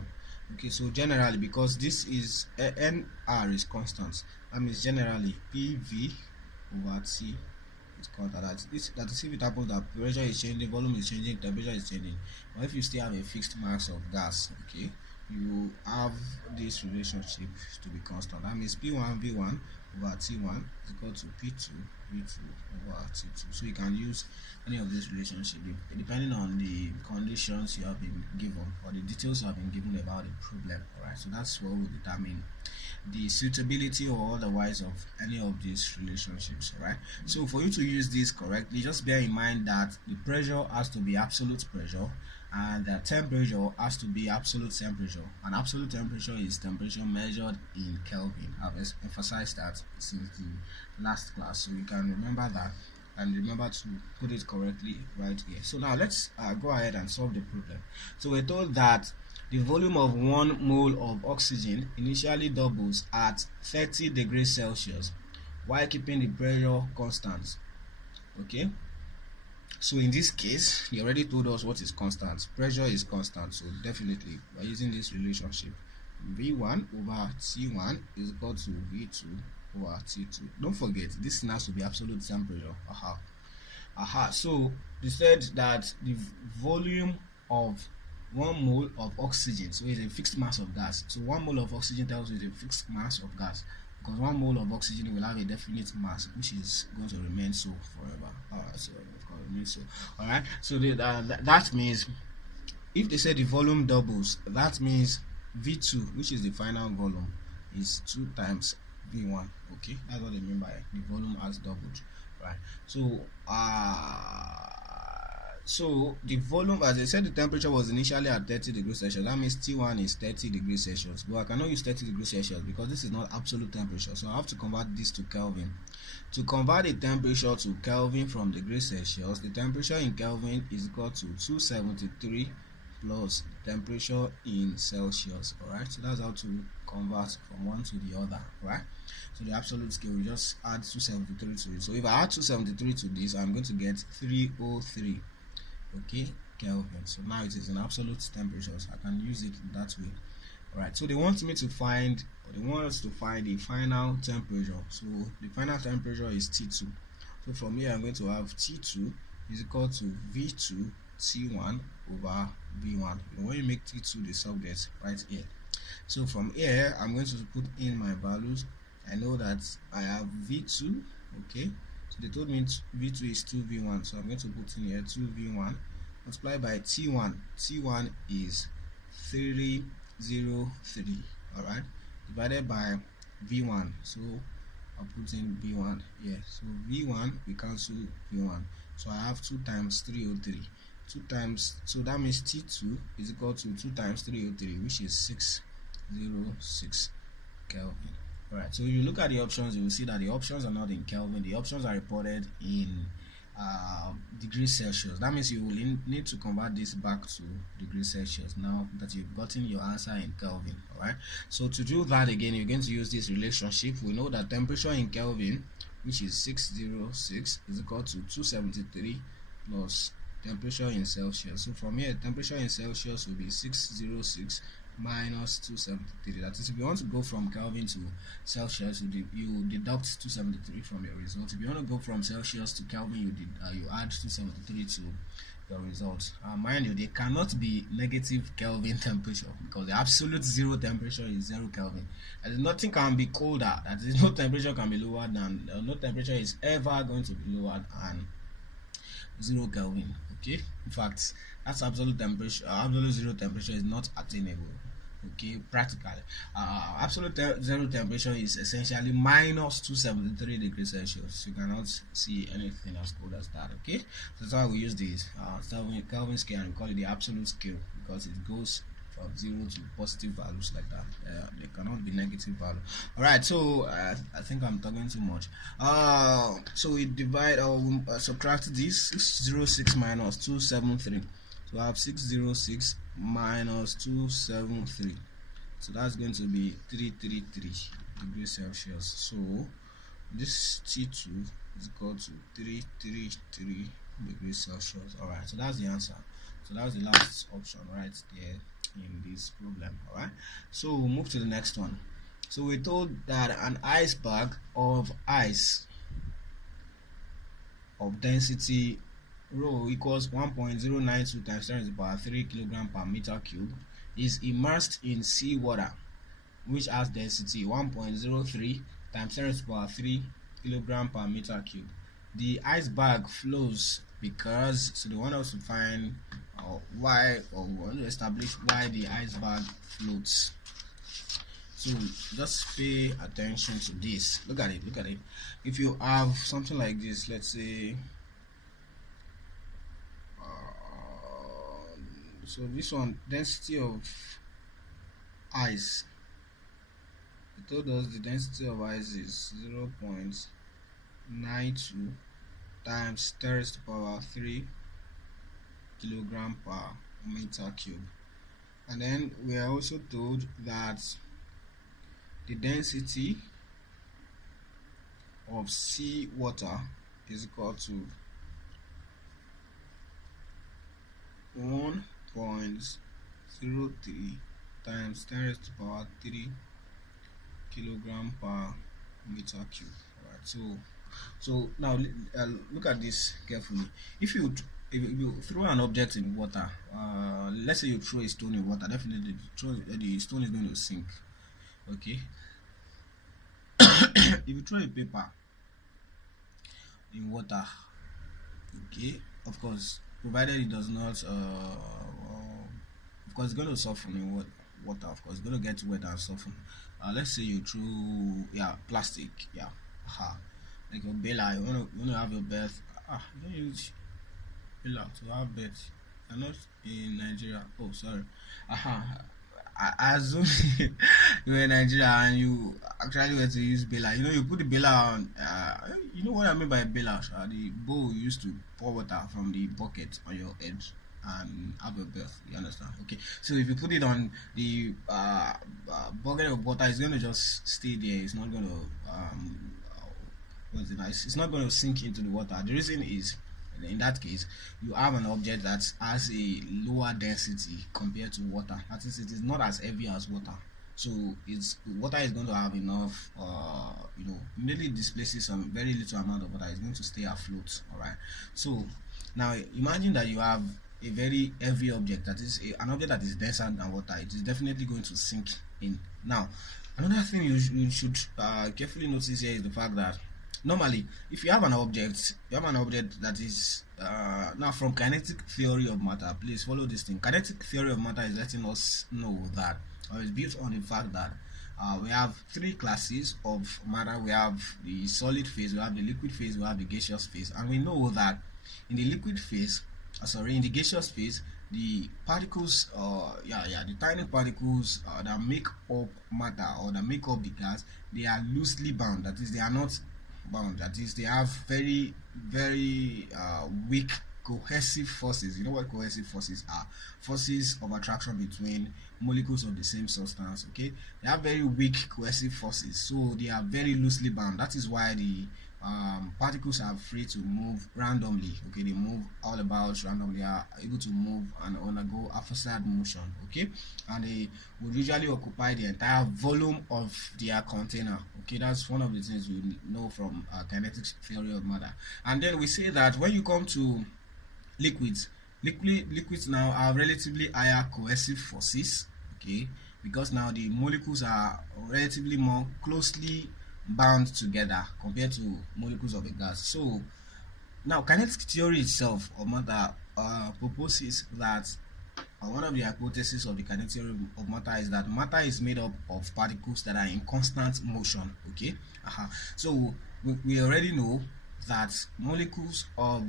Okay, so generally, because this is nR is constant, that means generally PV over T is constant. That is if it happens that pressure is changing, volume is changing, temperature is changing. But if you still have a fixed mass of gas, okay, you have this relationship to be constant. That means P1 V1 over T1 is equal to P2 V2 over T2. So you can use any of this relationship depending on the conditions you have been given or the details you have been given about the problem. Alright, so that's what will determine the suitability or otherwise of any of these relationships. Right, so for you to use this correctly, just bear in mind that the pressure has to be absolute pressure and the temperature has to be absolute temperature, and absolute temperature is temperature measured in Kelvin. I've emphasized that since the last class, so you can remember that and remember to put it correctly right here. So now let's go ahead and solve the problem. So we're told that the volume of 1 mole of oxygen initially doubles at 30 degrees Celsius while keeping the pressure constant. Okay, so in this case, he already told us what is constant. Pressure is constant, so definitely by using this relationship, V1 over T1 is equal to V2 over T2. Don't forget, this has to be absolute temperature. So they said that the volume of 1 mole of oxygen, so it's a fixed mass of gas. So 1 mole of oxygen tells you it's a fixed mass of gas, because 1 mole of oxygen will have a definite mass which is going to remain so forever. Alright, so that means if they say the volume doubles, that means V2, which is the final volume, is 2 times V1. Okay, that's what they mean by the volume has doubled. Right, so the volume, as I said, the temperature was initially at 30 degrees Celsius. That means T1 is 30 degrees Celsius. But I cannot use 30 degrees Celsius because this is not absolute temperature. So I have to convert this to Kelvin. To convert the temperature to Kelvin from degrees Celsius, the temperature in Kelvin is equal to 273 plus temperature in Celsius. Alright, so that's how to convert from one to the other. Right, so the absolute scale, we just add 273 to it. So if I add 273 to this, I'm going to get 303. Okay, Kelvin. So now it is in absolute temperature, so I can use it that way. Alright, so they want me to find, or they want us to find the final temperature. So the final temperature is T2. So from here I'm going to have T2 is equal to V2 T1 over V1. When you make T2 the subject right here, so from here I'm going to put in my values. I know that I have V2. Okay, so they told me V2 is 2V1, so I'm going to put in here 2V1 multiplied by T1. T1 is 303. Alright, divided by V1. So I'll put in V1 here. So V1, we cancel V1. So I have 2 times 303. 2 times, so that means T2 is equal to 2 times 303, which is 606 Kelvin. Alright, so if you look at the options, you will see that the options are not in Kelvin. The options are reported in degrees Celsius. That means you will need to convert this back to degrees Celsius now that you've gotten your answer in Kelvin. Alright, so to do that again, you're going to use this relationship. We know that temperature in Kelvin, which is 606, is equal to 273 plus temperature in Celsius. So from here, temperature in Celsius will be 606 minus 273. That is, if you want to go from Kelvin to Celsius, you deduct 273 from your result. If you want to go from Celsius to Kelvin, you add 273 to your result. Mind you, there cannot be negative Kelvin temperature because the absolute zero temperature is 0 Kelvin. And nothing can be colder. That is, no temperature can be lower than no temperature is ever going to be lower than 0 Kelvin. Okay, in fact, that's absolute temperature. Absolute zero temperature is not attainable. Okay, practically, absolute zero temperature is essentially minus 273 degrees Celsius. You cannot see anything as cold as that. Okay, so that's why we use this Kelvin scale, and we call it the absolute scale because it goes from 0 to positive values like that. There cannot be negative value. All right, so I think I'm talking too much. So we divide or subtract this 606 minus 273. So I have 606 minus 273. So that's going to be 333 degrees Celsius. So this T2 is equal to 333 degrees Celsius. Alright, so that's the answer. So that's the last option right there in this problem. Alright, so we'll move to the next one. So we're told that an iceberg of ice of density rho equals 1.092 times 10 to the power 3 kilogram per meter cube is immersed in seawater which has density 1.03 times 10 to the power 3 kilogram per meter cube. The iceberg flows because, so they want us to find why, or we want to establish why the iceberg floats. So just pay attention to this. Look at it, look at it. If you have something like this, let's say so this one, density of ice, it told us the density of ice is 0.92 times 10 raised to the power 3 kilogram per meter cube. And then we are also told that the density of sea water is equal to 1.03 times 10 raised to the power 3 kilogram per meter cube. Alright, so now look at this carefully. If you throw an object in water, let's say you throw a stone in water, definitely the stone is going to sink. Okay. If you throw a paper in water, okay, of course, provided it does not of course it's going to soften in water, of course it's going to get wet and soften. Let's say you threw plastic, like your bailer, you want to have your belt, you don't use bailer to have belt. I'm not in Nigeria. Oh, sorry. I assume you were in Nigeria and you actually were to use bailer. You know, you put the bailer on. You know what I mean by bailer? The bowl you used to pour water from the bucket on your head and have a bath. You understand? Okay. So if you put it on the bucket of water, it's going to just stay there. It's not going to what's it nice? It's not going to sink into the water. The reason is, in that case, you have an object that has a lower density compared to water. That is, it is not as heavy as water. So water is going to have enough, immediately displaces some very little amount of water. It's going to stay afloat. All right. So now imagine that you have a very heavy object, that is an object that is denser than water. It is definitely going to sink in. Now, another thing you should carefully notice here is the fact that normally, if you have an object, that is now from kinetic theory of matter. Please follow this thing. Kinetic theory of matter is letting us know that, or is built on the fact that we have three classes of matter. We have the solid phase, we have the liquid phase, we have the gaseous phase, and we know that in the liquid phase, in the gaseous phase, the particles, the tiny particles that make up matter or that make up the gas, they are loosely bound. That is, they are not bound. That is, they have very, very weak cohesive forces. You know what cohesive forces are? Forces of attraction between molecules of the same substance. Okay, they have very weak cohesive forces, so they are very loosely bound. That is why the particles are free to move randomly. Okay, they move all about randomly. They are able to move and undergo aforesaid motion. Okay, and they would usually occupy the entire volume of their container. Okay, that's one of the things we know from kinetic theory of matter. And then we say that when you come to liquids now have relatively higher cohesive forces. Okay, because now the molecules are relatively more closely bound together compared to molecules of a gas. So now kinetic theory itself of matter proposes that one of the hypotheses of the kinetic theory of matter is that matter is made up of particles that are in constant motion. Okay, so we already know that molecules of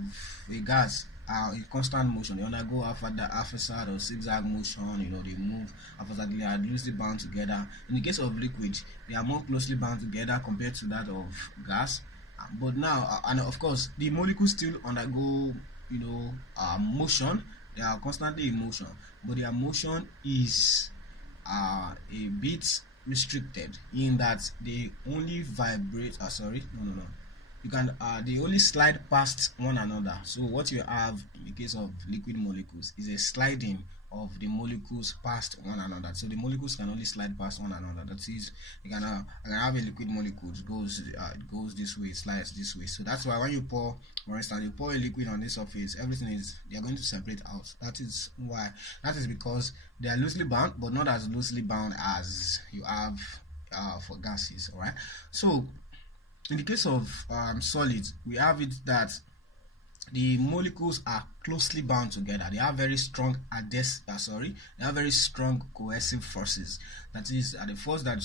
a gas are in constant motion. They undergo aforesaid or zigzag motion. They move aforesaid. They are loosely bound together. In the case of liquid, they are more closely bound together compared to that of gas. But now, and of course, the molecules still undergo, motion. They are constantly in motion, but their motion is a bit restricted in that they only vibrate. No. You can they only slide past one another. So what you have in the case of liquid molecules is a sliding of the molecules past one another. So the molecules can only slide past one another. That is, you can have a liquid molecule, it goes this way, it slides this way. So that's why when you pour, for instance, you pour a liquid on this surface, they are going to separate out. That is why. That is because they are loosely bound, but not as loosely bound as you have for gases. All right. So in the case of solids, we have it that the molecules are closely bound together. They have very strong they have very strong cohesive forces. That is, the force that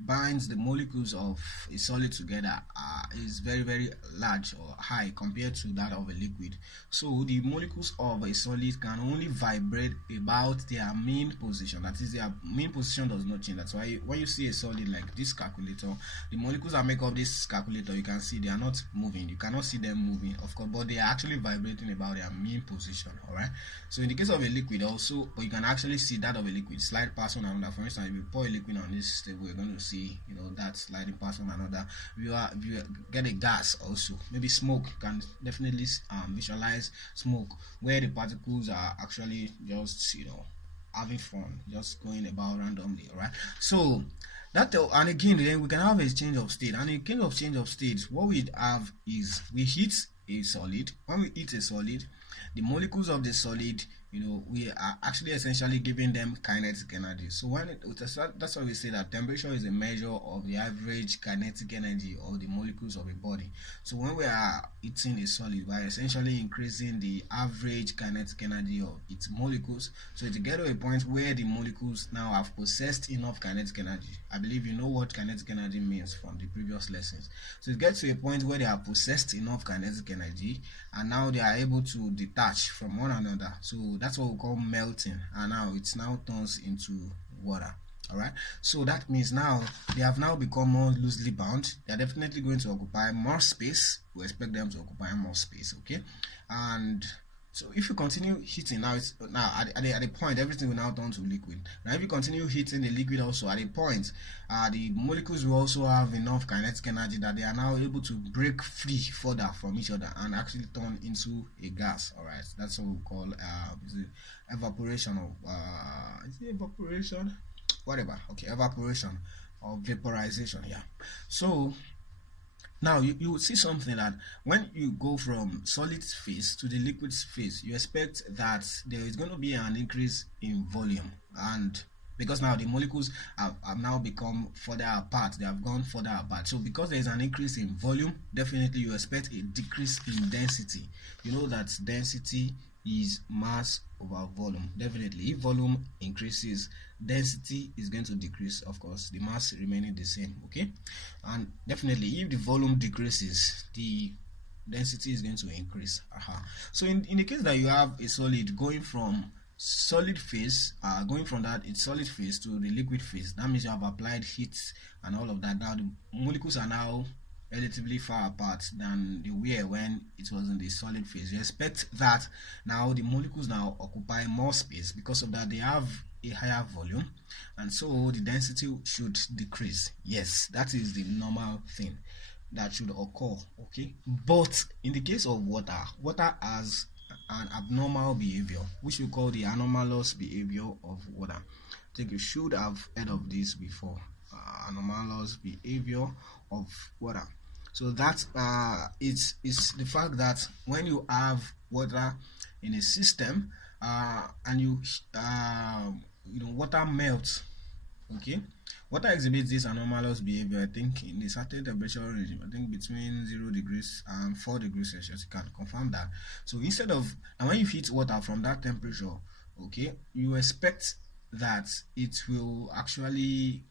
binds the molecules of a solid together is very, very large or high compared to that of a liquid. So the molecules of a solid can only vibrate about their mean position. That is, their mean position does not change. That's why when you see a solid like this calculator, the molecules that make up this calculator, you can see they are not moving. You cannot see them moving, of course, but they are actually vibrating about their mean position. All right. So in the case of a liquid also, but you can actually see that of a liquid slide past one another. For instance, if you pour a liquid on this table, you're going to see that sliding past one another. If you get a gas also, maybe smoke, you can definitely visualize smoke where the particles are actually just having fun, just going about randomly. All right. So that, and again, then we can have a change of state. And in case of change of state, what we have is we heat a solid. When we heat a solid, the molecules of the solid, we are actually essentially giving them kinetic energy. So that's why we say that temperature is a measure of the average kinetic energy of the molecules of a body. So when we are heating a solid, we are essentially increasing the average kinetic energy of its molecules. So to get to a point where the molecules now have possessed enough kinetic energy. I believe you know what kinetic energy means from the previous lessons. So it gets to a point where they have possessed enough kinetic energy, and now they are able to detach from one another. So that's what we call melting, and now it turns into water. All right. So that means now they have now become more loosely bound. They are definitely going to occupy more space. We expect them to occupy more space. Okay. And so if you continue heating, now it's at the point everything will now turn to liquid. Now if you continue heating the liquid also, at a point the molecules will also have enough kinetic energy that they are now able to break free further from each other and actually turn into a gas. All right, that's what we call evaporation, or is it evaporation, whatever. Okay, evaporation or vaporization. Yeah. So now you will see something that when you go from solid phase to the liquid phase, you expect that there is going to be an increase in volume, and because now the molecules have now become further apart, they have gone further apart. So because there is an increase in volume, definitely you expect a decrease in density. You know that density is mass over volume. Definitely, if volume increases, density is going to decrease, of course, the mass remaining the same. Okay, and definitely if the volume decreases, the density is going to increase. So in the case that you have a solid going from solid phase, going from that its solid phase to the liquid phase, that means you have applied heat and all of that. Now the molecules are now relatively far apart than they were when it was in the solid phase. You expect that now the molecules now occupy more space. Because of that, they have a higher volume, and so the density should decrease. Yes, that is the normal thing that should occur. Okay, but in the case of water has an abnormal behavior, which we call the anomalous behavior of water. I think you should have heard of this before. Anomalous behavior of water. So that it's the fact that when you have water in a system and water melts. Okay, water exhibits this anomalous behavior, I think, in a certain temperature range. I think between 0 degrees and 4 degrees Celsius. You can confirm that. So instead of, and when you heat water from that temperature, okay, you expect that it will actually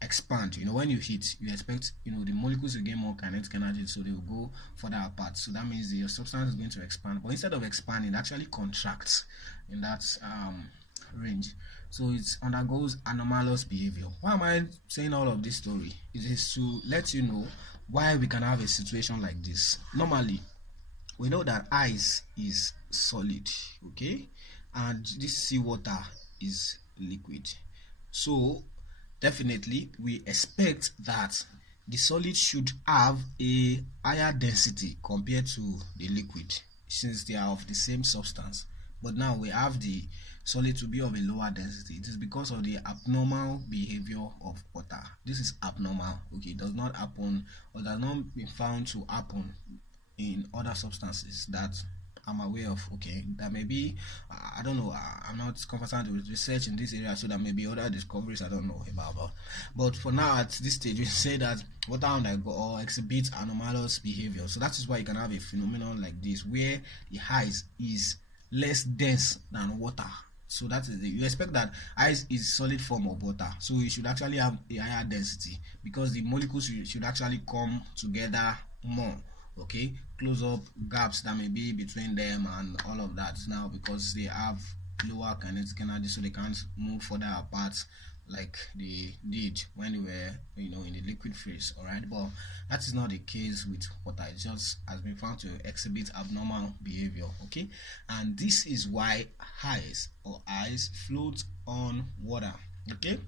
expand. When you heat, you expect the molecules will gain more kinetic energy, so they will go further apart. So that means your substance is going to expand, but instead of expanding, it actually contracts in that range. So it undergoes anomalous behavior. Why am I saying all of this story? It is to let you know why we can have a situation like this. Normally, we know that ice is solid, okay, and this seawater is liquid. So definitely we expect that the solid should have a higher density compared to the liquid, since they are of the same substance. But now we have the solid to be of a lower density? It is because of the abnormal behavior of water. This is abnormal. Okay, it does not happen or does not be found to happen in other substances that I'm aware of. Okay, that may be, I don't know, I'm not conversant with research in this area, so there may be other discoveries I don't know about. But for now, at this stage, we say that water undergo or exhibits anomalous behavior. So that is why you can have a phenomenon like this where the ice is less dense than water. So that is you expect that ice is solid form of water, so it should actually have a higher density because the molecules should actually come together more. Okay, close up gaps that may be between them and all of that now because they have lower kinetic energy, so they can't move further apart like they did when they were in the liquid phase. All right, but that is not the case with water. It just has been found to exhibit abnormal behavior. Okay, and this is why ice floats on water. Okay,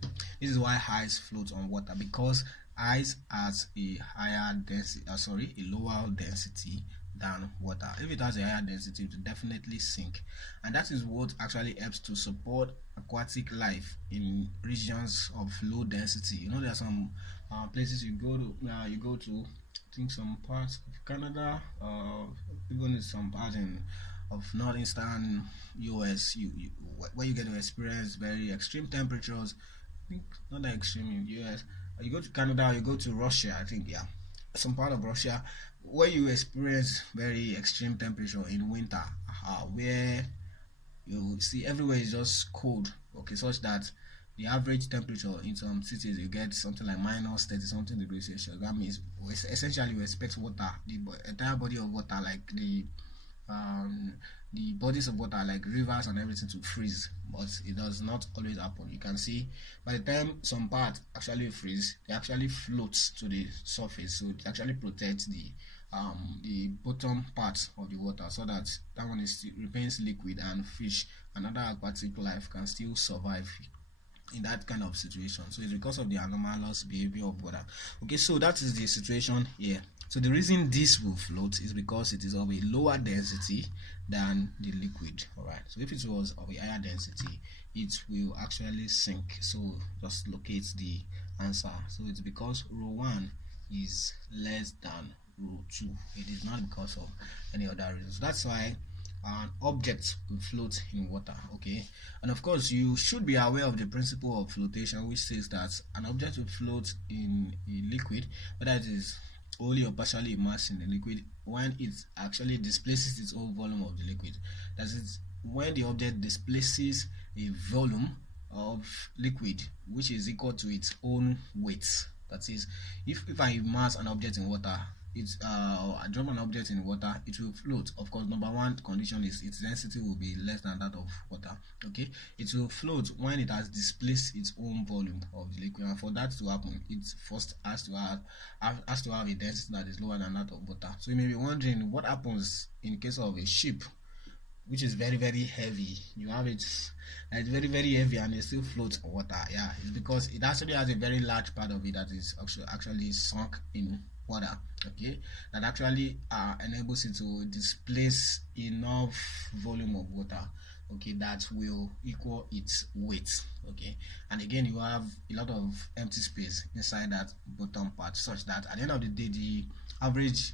this is why ice floats on water, because ice has a higher density, a lower density than water. If it has a higher density, it will definitely sink, and that is what actually helps to support aquatic life in regions of low density. There are some places you go to, I think some parts of Canada, even in some parts of northeastern US, where you get to experience very extreme temperatures. I think not that extreme in US. You go to Canada, you go to Russia, I think, yeah, some part of Russia, where you experience very extreme temperature in winter, where you see everywhere is just cold, okay, such that the average temperature in some cities you get something like minus 30 something degrees Celsius. That means essentially we expect water, the entire body of water, like the bodies of water like rivers and everything, to freeze, but it does not always happen. You can see by the time some part actually freeze, they actually float to the surface, so it actually protects the bottom part of the water, so that one remains liquid and fish and other aquatic life can still survive in that kind of situation. So it's because of the anomalous behavior of water. Okay, so that is the situation here. So the reason this will float is because it is of a lower density than the liquid. All right, so if it was of a higher density, it will actually sink. So just locate the answer. So it's because rho 1 is less than rho 2. It is not because of any other reason. So that's why an object will float in water. Okay, and of course you should be aware of the principle of flotation, which says that an object will float in a liquid, whether it is wholly or partially immersed in the liquid, when it actually displaces its own volume of the liquid. That is, when the object displaces a volume of liquid which is equal to its own weight. That is, if I immerse an object in water, I drop an object in water, it will float. Of course, number one condition is its density will be less than that of water. Okay, it will float when it has displaced its own volume of the liquid, and for that to happen, it first has to have a density that is lower than that of water. So you may be wondering what happens in case of a ship which is very very heavy. You have it's very very heavy and it still floats on water. Yeah, it's because it actually has a very large part of it that is actually sunk in water. Okay, that actually enables it to displace enough volume of water, okay, that will equal its weight. Okay, and again you have a lot of empty space inside that bottom part, such that at the end of the day the average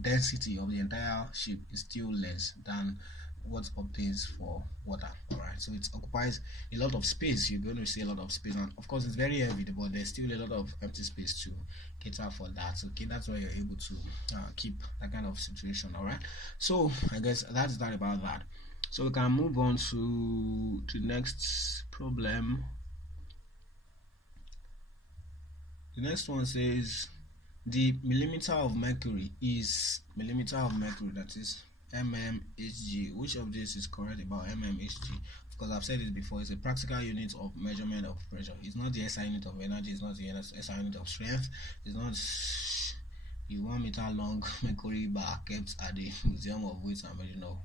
density of the entire ship is still less than what obtains for water. All right, so it occupies a lot of space. You're going to see a lot of space, and of course it's very heavy, but there's still a lot of empty space to cater for that. Okay, that's why you're able to keep that kind of situation. All right, so I guess that's that about that. So we can move on to the next problem. The next one says the millimeter of mercury, that is mmHg. Which of this is correct about mmHg? Because I've said it before, it's a practical unit of measurement of pressure. It's not the SI unit of energy, it's not the SI unit of strength, it's not the 1 meter long mercury bar kept at the Museum of Weights and Measure. No,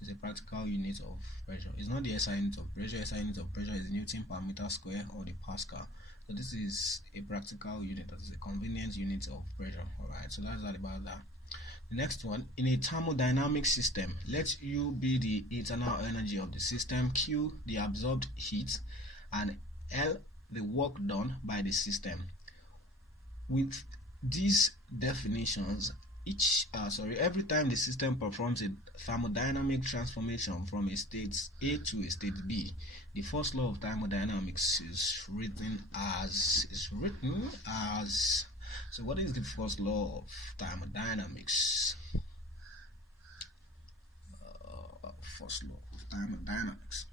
it's a practical unit of pressure. It's not the SI unit of pressure. SI unit of pressure is Newton per meter square or the Pascal. So this is a practical unit, that is a convenient unit of pressure. All right, so that's all about that. The next one, in a thermodynamic system, let U be the internal energy of the system, Q the absorbed heat, and L the work done by the system. With these definitions, every time the system performs a thermodynamic transformation from a state A to a state B, the first law of thermodynamics is written as. So what is the first law of thermodynamics? First law of thermodynamics.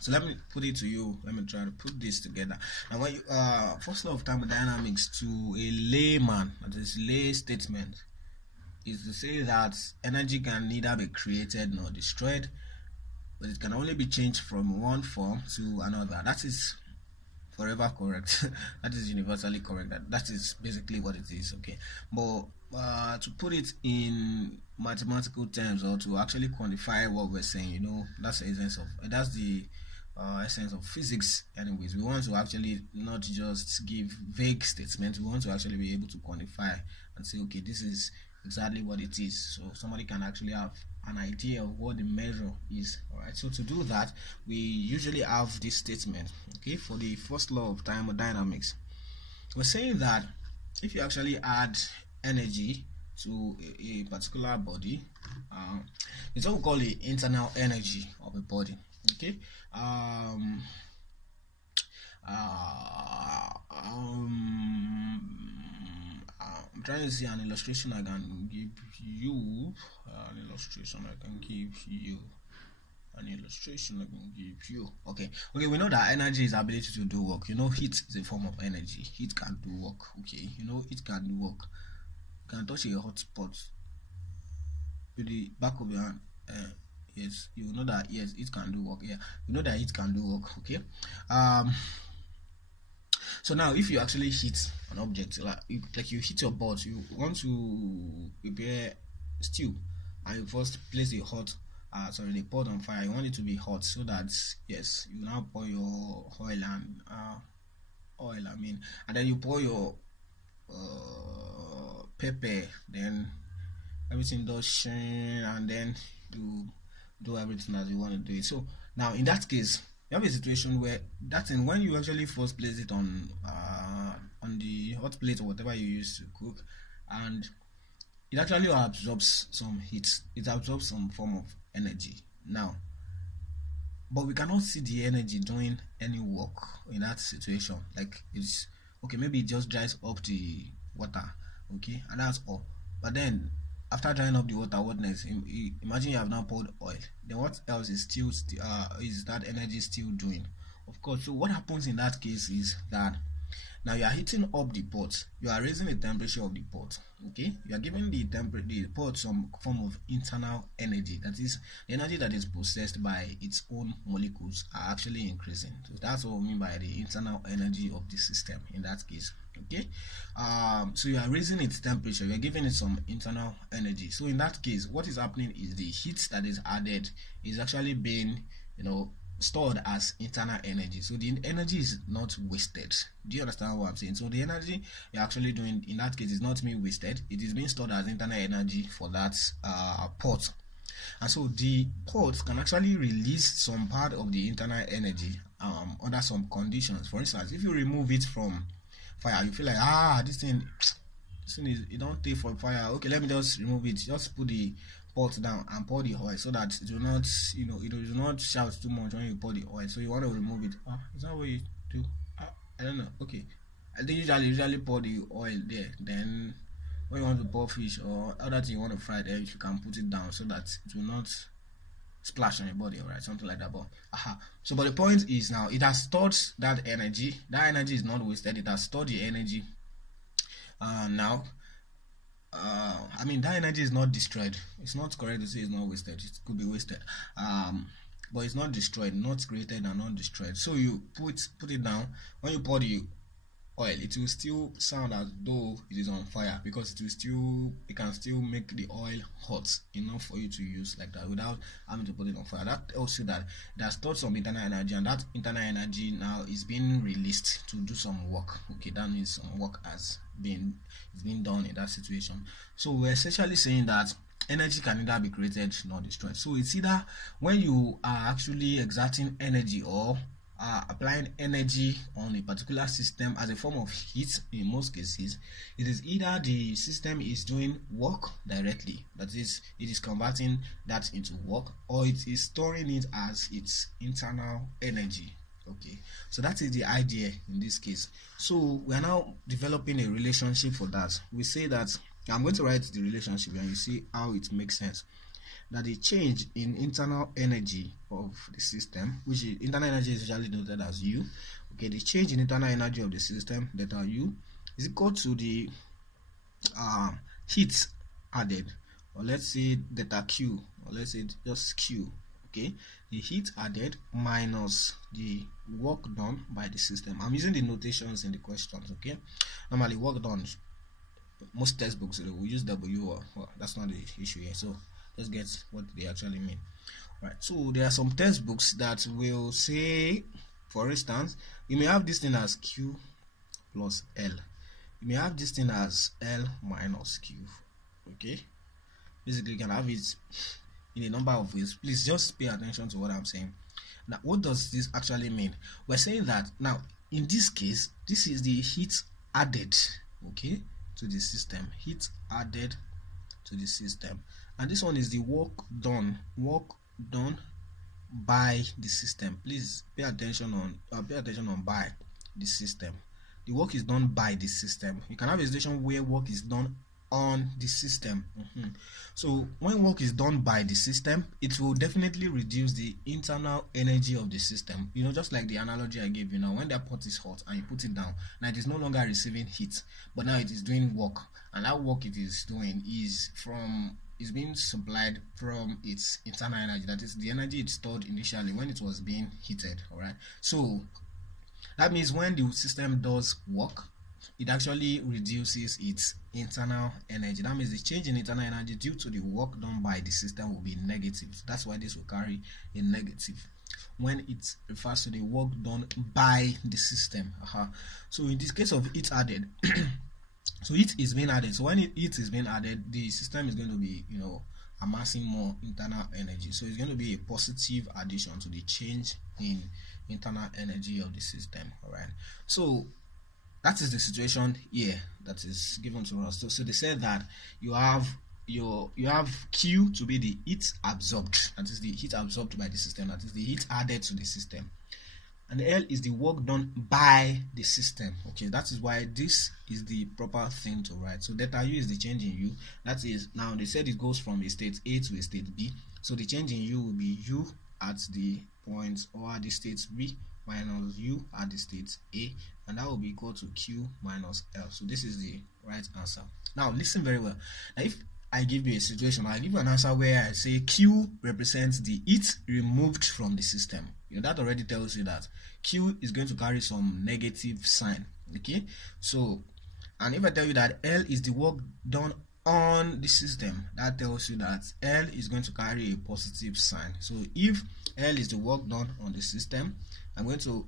So let me put it to you. Let me try to put this together. Now, when you, first law of thermodynamics to a layman, that is lay statement, is to say that energy can neither be created nor destroyed, but it can only be changed from one form to another. That is forever correct. That is universally correct. That is basically what it is. Okay, but to put it in mathematical terms, or to actually quantify what we're saying, that's the essence of physics. Anyways, we want to actually not just give vague statements. We want to actually be able to quantify and say, okay, this is exactly what it is, so somebody can actually have an idea of what the measure is. All right, so to do that, we usually have this statement. Okay, for the first law of thermodynamics, we're saying that if you actually add energy to a particular body, it's what we call the internal energy of a body. Okay, I'm trying to see an illustration I can give you. Okay, we know that energy is ability to do work. Heat is a form of energy. Heat can do work. Okay, it can do work. You can touch a hot spot with the back of your hand. Yes, you know that. Yes, it can do work. Yeah, you know that it can do work. Okay. So now, if you actually hit an object, like you hit your board, you want to prepare stew, and you first place the the pot on fire. You want it to be hot, so that yes, you now pour your oil and and then you pour your pepper. Then everything does shine, and then you do everything as you want to do it. So now, in that case, you have a situation where when you actually first place it on the hot plate or whatever you use to cook, and it actually absorbs some heat. It absorbs some form of energy. Now, but we cannot see the energy doing any work in that situation. Like, it's okay, maybe it just dries up the water, okay, and that's all. But then after drying up the water, what next? Imagine you have now poured oil. Then what else is is that energy still doing? Of course. So what happens in that case is that now you are heating up the pot. You are raising the temperature of the pot. Okay, you are giving the pot some form of internal energy. That is, the energy that is possessed by its own molecules are actually increasing. So that's what we mean by the internal energy of the system in that case. Okay, so you are raising its temperature. You are giving it some internal energy. So in that case, what is happening is the heat that is added is actually being, stored as internal energy. So the energy is not wasted. Do you understand what I'm saying? So the energy you're actually doing in that case is not being wasted. It is being stored as internal energy for that pot. And so the pot can actually release some part of the internal energy under some conditions. For instance, if you remove it from fire, you feel like this thing is, it don't take for fire. Okay, let me just remove it. Just put the pot down and pour the oil, so that it will not, it will not shout too much when you pour the oil. So you want to remove it. Is that what you do? I don't know. Okay, I think usually pour the oil there. Then when you want to pour fish or other thing you want to fry there, you can put it down so that it will not splash on your body, alright, something like that. But but the point is, now it has stored that energy. That energy is not wasted. It has stored the energy. Now, that energy is not destroyed. It's not correct to say it's not wasted. It could be wasted, but it's not destroyed, not created and not destroyed. So you put it down. When you pour the oil, it will still sound as though it is on fire, because it can still make the oil hot enough for you to use like that without having to put it on fire. That tells you that it has stored some internal energy, and that internal energy now is being released to do some work. Okay, that means some work has been done in that situation. So we're essentially saying that energy can neither be created nor destroyed. So it's either when you are actually exerting energy or applying energy on a particular system as a form of heat. In most cases, it is either the system is doing work directly, that is, it is converting that into work, or it is storing it as its internal energy. Okay, so that is the idea in this case. So we are now developing a relationship for that. We say that I'm going to write the relationship and you see how it makes sense. That the change in internal energy of the system, which is internal energy is usually noted as U. Okay, the change in internal energy of the system, delta U, is equal to the heat added, or let's say delta Q, or let's say just Q. Okay, the heat added minus the work done by the system. I'm using the notations in the questions. Okay, normally work done, most textbooks will use W, or well, that's not the issue here. So let's get what they actually mean. Right, so there are some textbooks that will say, for instance, you may have this thing as Q plus L. You may have this thing as L minus Q. Okay, basically you can have it in a number of ways. Please just pay attention to what I'm saying. Now, what does this actually mean? We're saying that now in this case, this is the heat added, okay, to the system. Heat added to the system, and this one is the work done by the system. Please pay attention on by the system. The work is done by the system. You can have a situation where work is done on the system. So when work is done by the system, it will definitely reduce the internal energy of the system. You know, just like the analogy I gave you now, when that pot is hot and you put it down, now it is no longer receiving heat, but now it is doing work, and that work it is doing is being supplied from its internal energy, that is the energy it stored initially when it was being heated. All right, so that means when the system does work, it actually reduces its internal energy. That means the change in internal energy due to the work done by the system will be negative. That's why this will carry a negative when it refers to the work done by the system. So in this case of heat added, so heat is being added. So when heat is being added, the system is going to be, amassing more internal energy. So it's going to be a positive addition to the change in internal energy of the system. All right. So that is the situation here that is given to us. So they said that you have Q to be the heat absorbed, that is the heat absorbed by the system, that is the heat added to the system, and L is the work done by the system. Okay, that is why this is the proper thing to write. So delta U is the change in U. That is, now they said it goes from a state A to a state B, so the change in U will be U at the point or at the state B minus U at the state A, and that will be equal to Q minus L. So this is the right answer. Now listen very well. Now if I give you a situation, I give you an answer where I say Q represents the heat removed from the system. That already tells you that Q is going to carry some negative sign. Okay, so, and if I tell you that L is the work done on the system, that tells you that L is going to carry a positive sign. So if L is the work done on the system,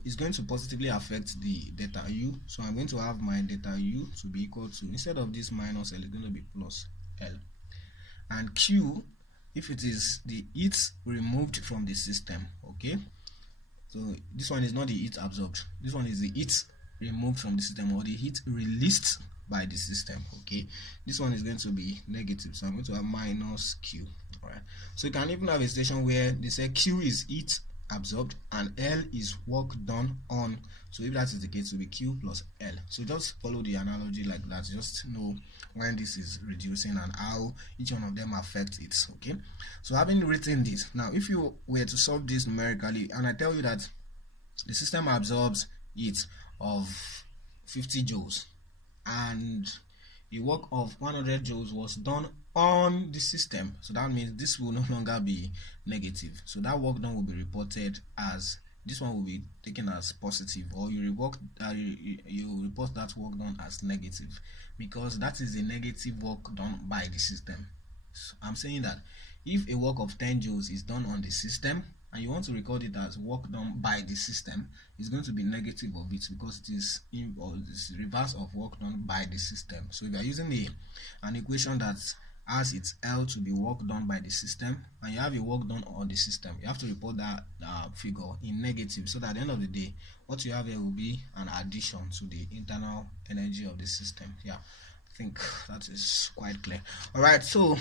it's going to positively affect the delta U. So I'm going to have my delta U to be equal to, instead of this minus L, it's going to be plus L. And Q, if it is the heat removed from the system, okay, so this one is not the heat absorbed, this one is the heat removed from the system, or the heat released by the system. Okay, this one is going to be negative, so I'm going to have minus Q. All right, so you can even have a situation where they say Q is heat absorbed and L is work done on. So if that is the case, it will be Q plus L. So just follow the analogy like that. Just know when this is reducing and how each one of them affects it. Okay, so having written this, now if you were to solve this numerically, and I tell you that the system absorbs heat of 50 joules and the work of 100 joules was done on the system, so that means this will no longer be negative, so that work done will be reported as this one will be taken as positive, or you report that work done as negative, because that is the negative work done by the system. So I'm saying that if a work of 10 joules is done on the system and you want to record it as work done by the system, it's going to be negative of it, because it is in, or this reverse of work done by the system. So if you are using an equation that has its L to be work done by the system, and you have a work done on the system, you have to report that figure in negative, so that at the end of the day what you have here will be an addition to the internal energy of the system. Yeah, I think that is quite clear. All right, so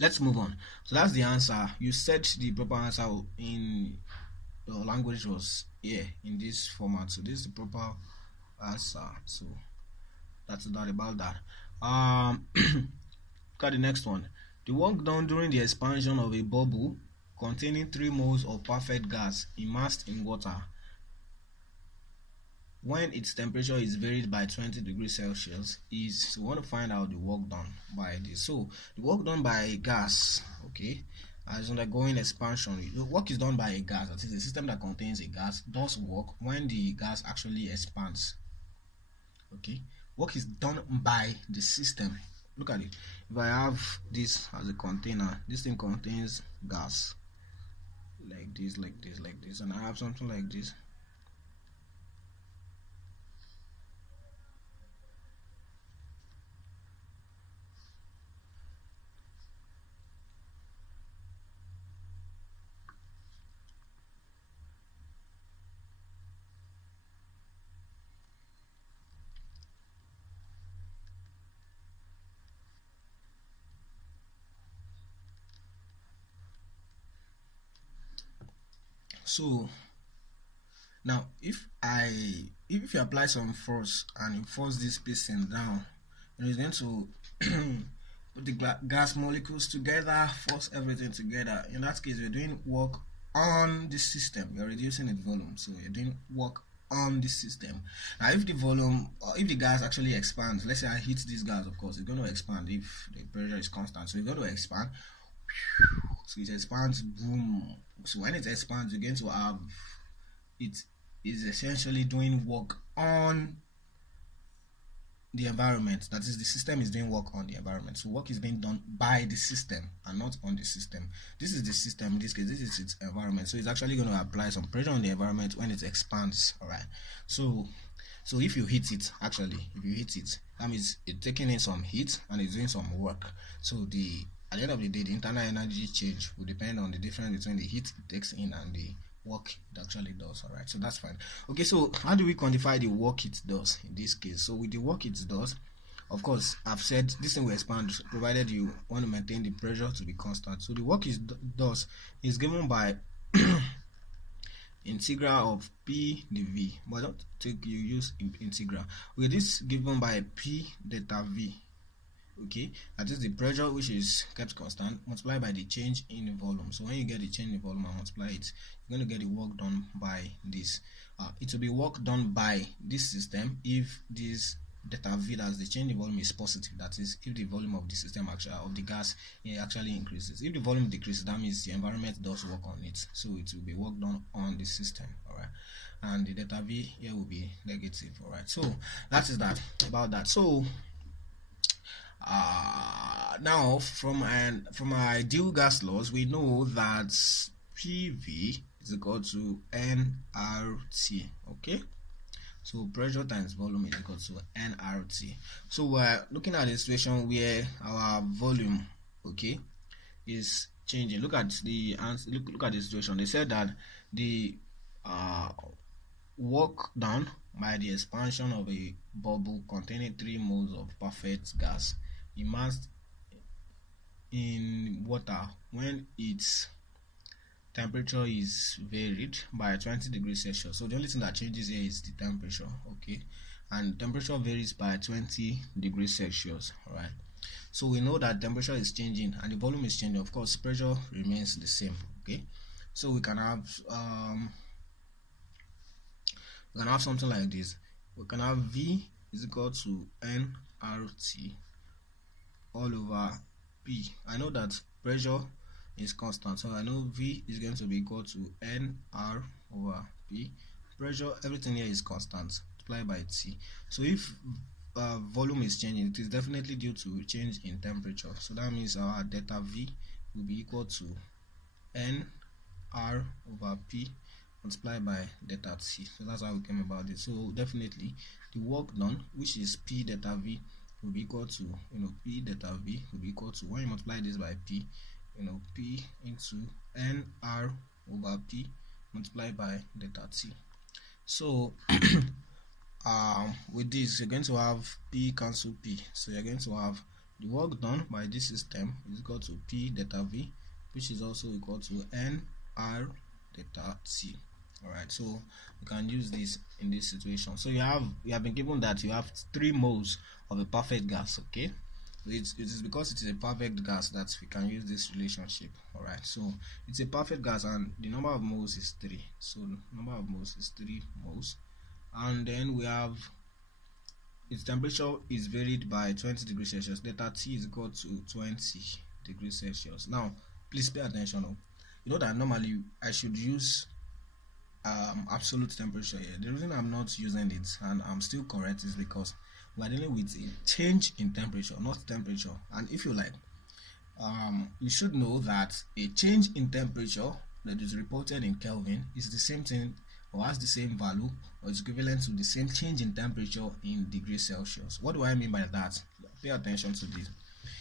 let's move on. So that's the answer. You said the proper answer in the language was here in this format, so this is the proper answer. So that's not about that. Look at the next one. The work done during the expansion of a bubble containing 3 moles of perfect gas immersed in water when its temperature is varied by 20 degrees Celsius is, so we want to find out the work done by this. So the work done by gas, okay, as undergoing expansion, the work is done by a gas, that is a system that contains a gas, does work when the gas actually expands. Okay, work is done by the system. Look at it. If I have this as a container, this thing contains gas like this, like this, like this, and I have something like this. So now if you apply some force and you force this piston down, it's going to put the gas molecules together, force everything together. In that case, we're doing work on the system. You're reducing its volume, so you're doing work on the system. Now if the volume, or if the gas actually expands, let's say I heat this gas, of course it's going to expand if the pressure is constant, so it's going to expand. So it expands, boom. So when it expands, you're going to have, it is essentially doing work on the environment. That is, the system is doing work on the environment. So work is being done by the system and not on the system. This is the system, in this case this is its environment, so it's actually going to apply some pressure on the environment when it expands. All right, so if you heat it, actually if you heat it, that means it's taking in some heat and it's doing some work. So at the end of the day, the internal energy change will depend on the difference between the heat it takes in and the work it actually does. All right, so that's fine. Okay, so how do we quantify the work it does in this case? So with the work it does, of course I've said this thing will expand provided you want to maintain the pressure to be constant. So the work it does is given by integral of P dV, but don't take, you use integral. Okay, this given by P delta V. Okay, that is the pressure which is kept constant multiplied by the change in volume. So when you get the change in volume and multiply it, you're going to get the work done by this. It will be work done by this system if this delta V, that's the change in volume, is positive. That is, if the volume of the system actually, of the gas, actually increases. If the volume decreases, that means the environment does work on it, so it will be work done on the system. All right, and the delta V here will be negative. All right, so that is that about that. So now from our ideal gas laws, we know that PV is equal to nRT. Okay, so pressure times volume is equal to nRT. So we're looking at a situation where our volume, okay, is changing. Look at the answer. Look at the situation. They said that the work done by the expansion of a bubble containing 3 moles of perfect gas immersed in water when its temperature is varied by 20 degrees Celsius. So the only thing that changes here is the temperature. Okay, and temperature varies by 20 degrees Celsius. All right, so we know that temperature is changing and the volume is changing. Of course, pressure remains the same. Okay, so we can have something like this. We can have V is equal to nRT all over P. I know that pressure is constant, so I know V is going to be equal to nR over P. Pressure, everything here is constant, multiplied by T. So if volume is changing, it is definitely due to change in temperature. So that means our delta V will be equal to N R over P multiplied by delta T. So that's how we came about it. So definitely the work done, which is P delta V, will be equal to, P delta V will be equal to, when you multiply this by P, P into N R over P multiplied by delta T. So with this, you're going to have P cancel P. So you're going to have the work done by this system is equal to P delta V, which is also equal to N R delta T. Alright, so you can use this in this situation. So you have been given that you have 3 moles of a perfect gas. Okay, it is because it is a perfect gas that we can use this relationship. Alright, so it's a perfect gas and the number of moles is 3. So the number of moles is 3 moles, and then we have its temperature is varied by 20 degrees Celsius. Delta T is equal to 20 degrees Celsius. Now please pay attention. You know that normally I should use absolute temperature here. The reason I'm not using it and I'm still correct is because we are dealing with a change in temperature, not temperature. And if you like, you should know that a change in temperature that is reported in Kelvin is the same thing, or has the same value, or is equivalent to the same change in temperature in degrees Celsius. What do I mean by that? Pay attention to this.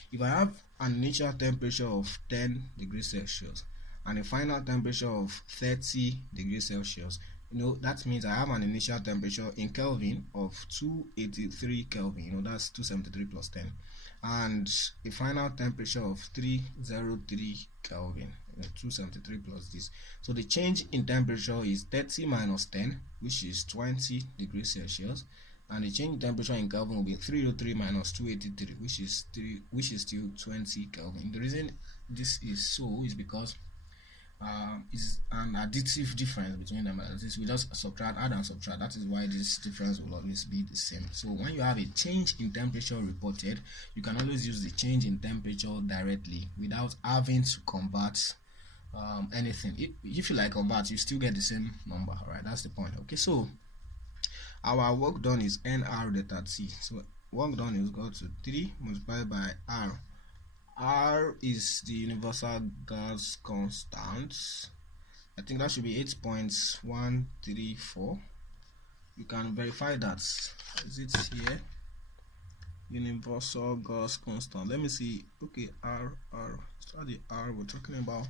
If I have an initial temperature of 10 degrees Celsius and a final temperature of 30 degrees Celsius, that means I have an initial temperature in Kelvin of 283 Kelvin, that's 273 plus 10, and a final temperature of 303 Kelvin, 273 plus this. So the change in temperature is 30 minus 10, which is 20 degrees Celsius, and the change in temperature in Kelvin will be 303 minus 283, which is still 20 Kelvin. The reason this is so is because is an additive difference between them. We just subtract, add and subtract. That is why this difference will always be the same. So when you have a change in temperature reported, you can always use the change in temperature directly without having to convert anything. If you like convert, you still get the same number. Alright, that's the point. Okay, so our work done is NR delta T. So work done is equal to 3 multiplied by R. R is the universal gas constant. I think that should be 8.134. You can verify that. Is it here? Universal gas constant. Let me see. Okay, R. Start the R. We're talking about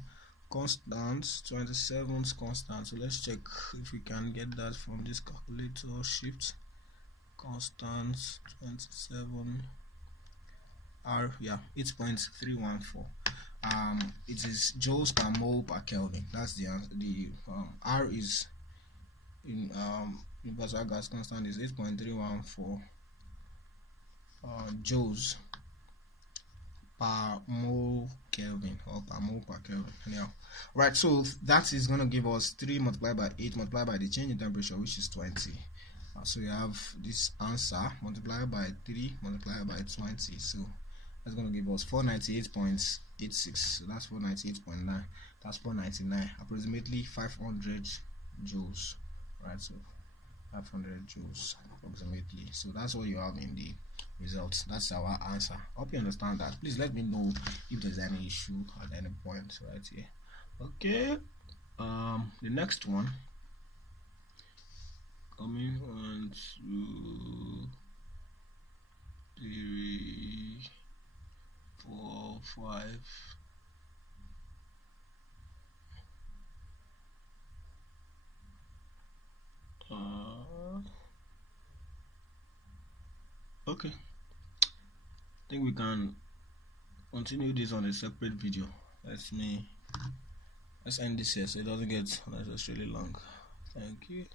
constant, 27 constant. So let's check if we can get that from this calculator. Shift constant 27. R, yeah, 8.314. It is joules per mole per Kelvin. That's the answer. The R is in universal gas constant is 8.314 joules per mole Kelvin, or per mole per Kelvin. Anyhow, right. So that is going to give us 3 multiplied by 8 multiplied by the change in temperature, which is 20. So you have this answer multiplied by 3 multiplied by 20. So that's going to give us 498.86. So that's 498.9. That's 499. Approximately 500 joules. Right. So 500 joules approximately. So that's what you have in the results. That's our answer. Hope you understand that. Please let me know if there's any issue at any point right here. Okay. The next one, coming on to 3, 4, 5. Okay, I think we can continue this on a separate video. Let's end this here so it doesn't get unnecessarily long. Thank you.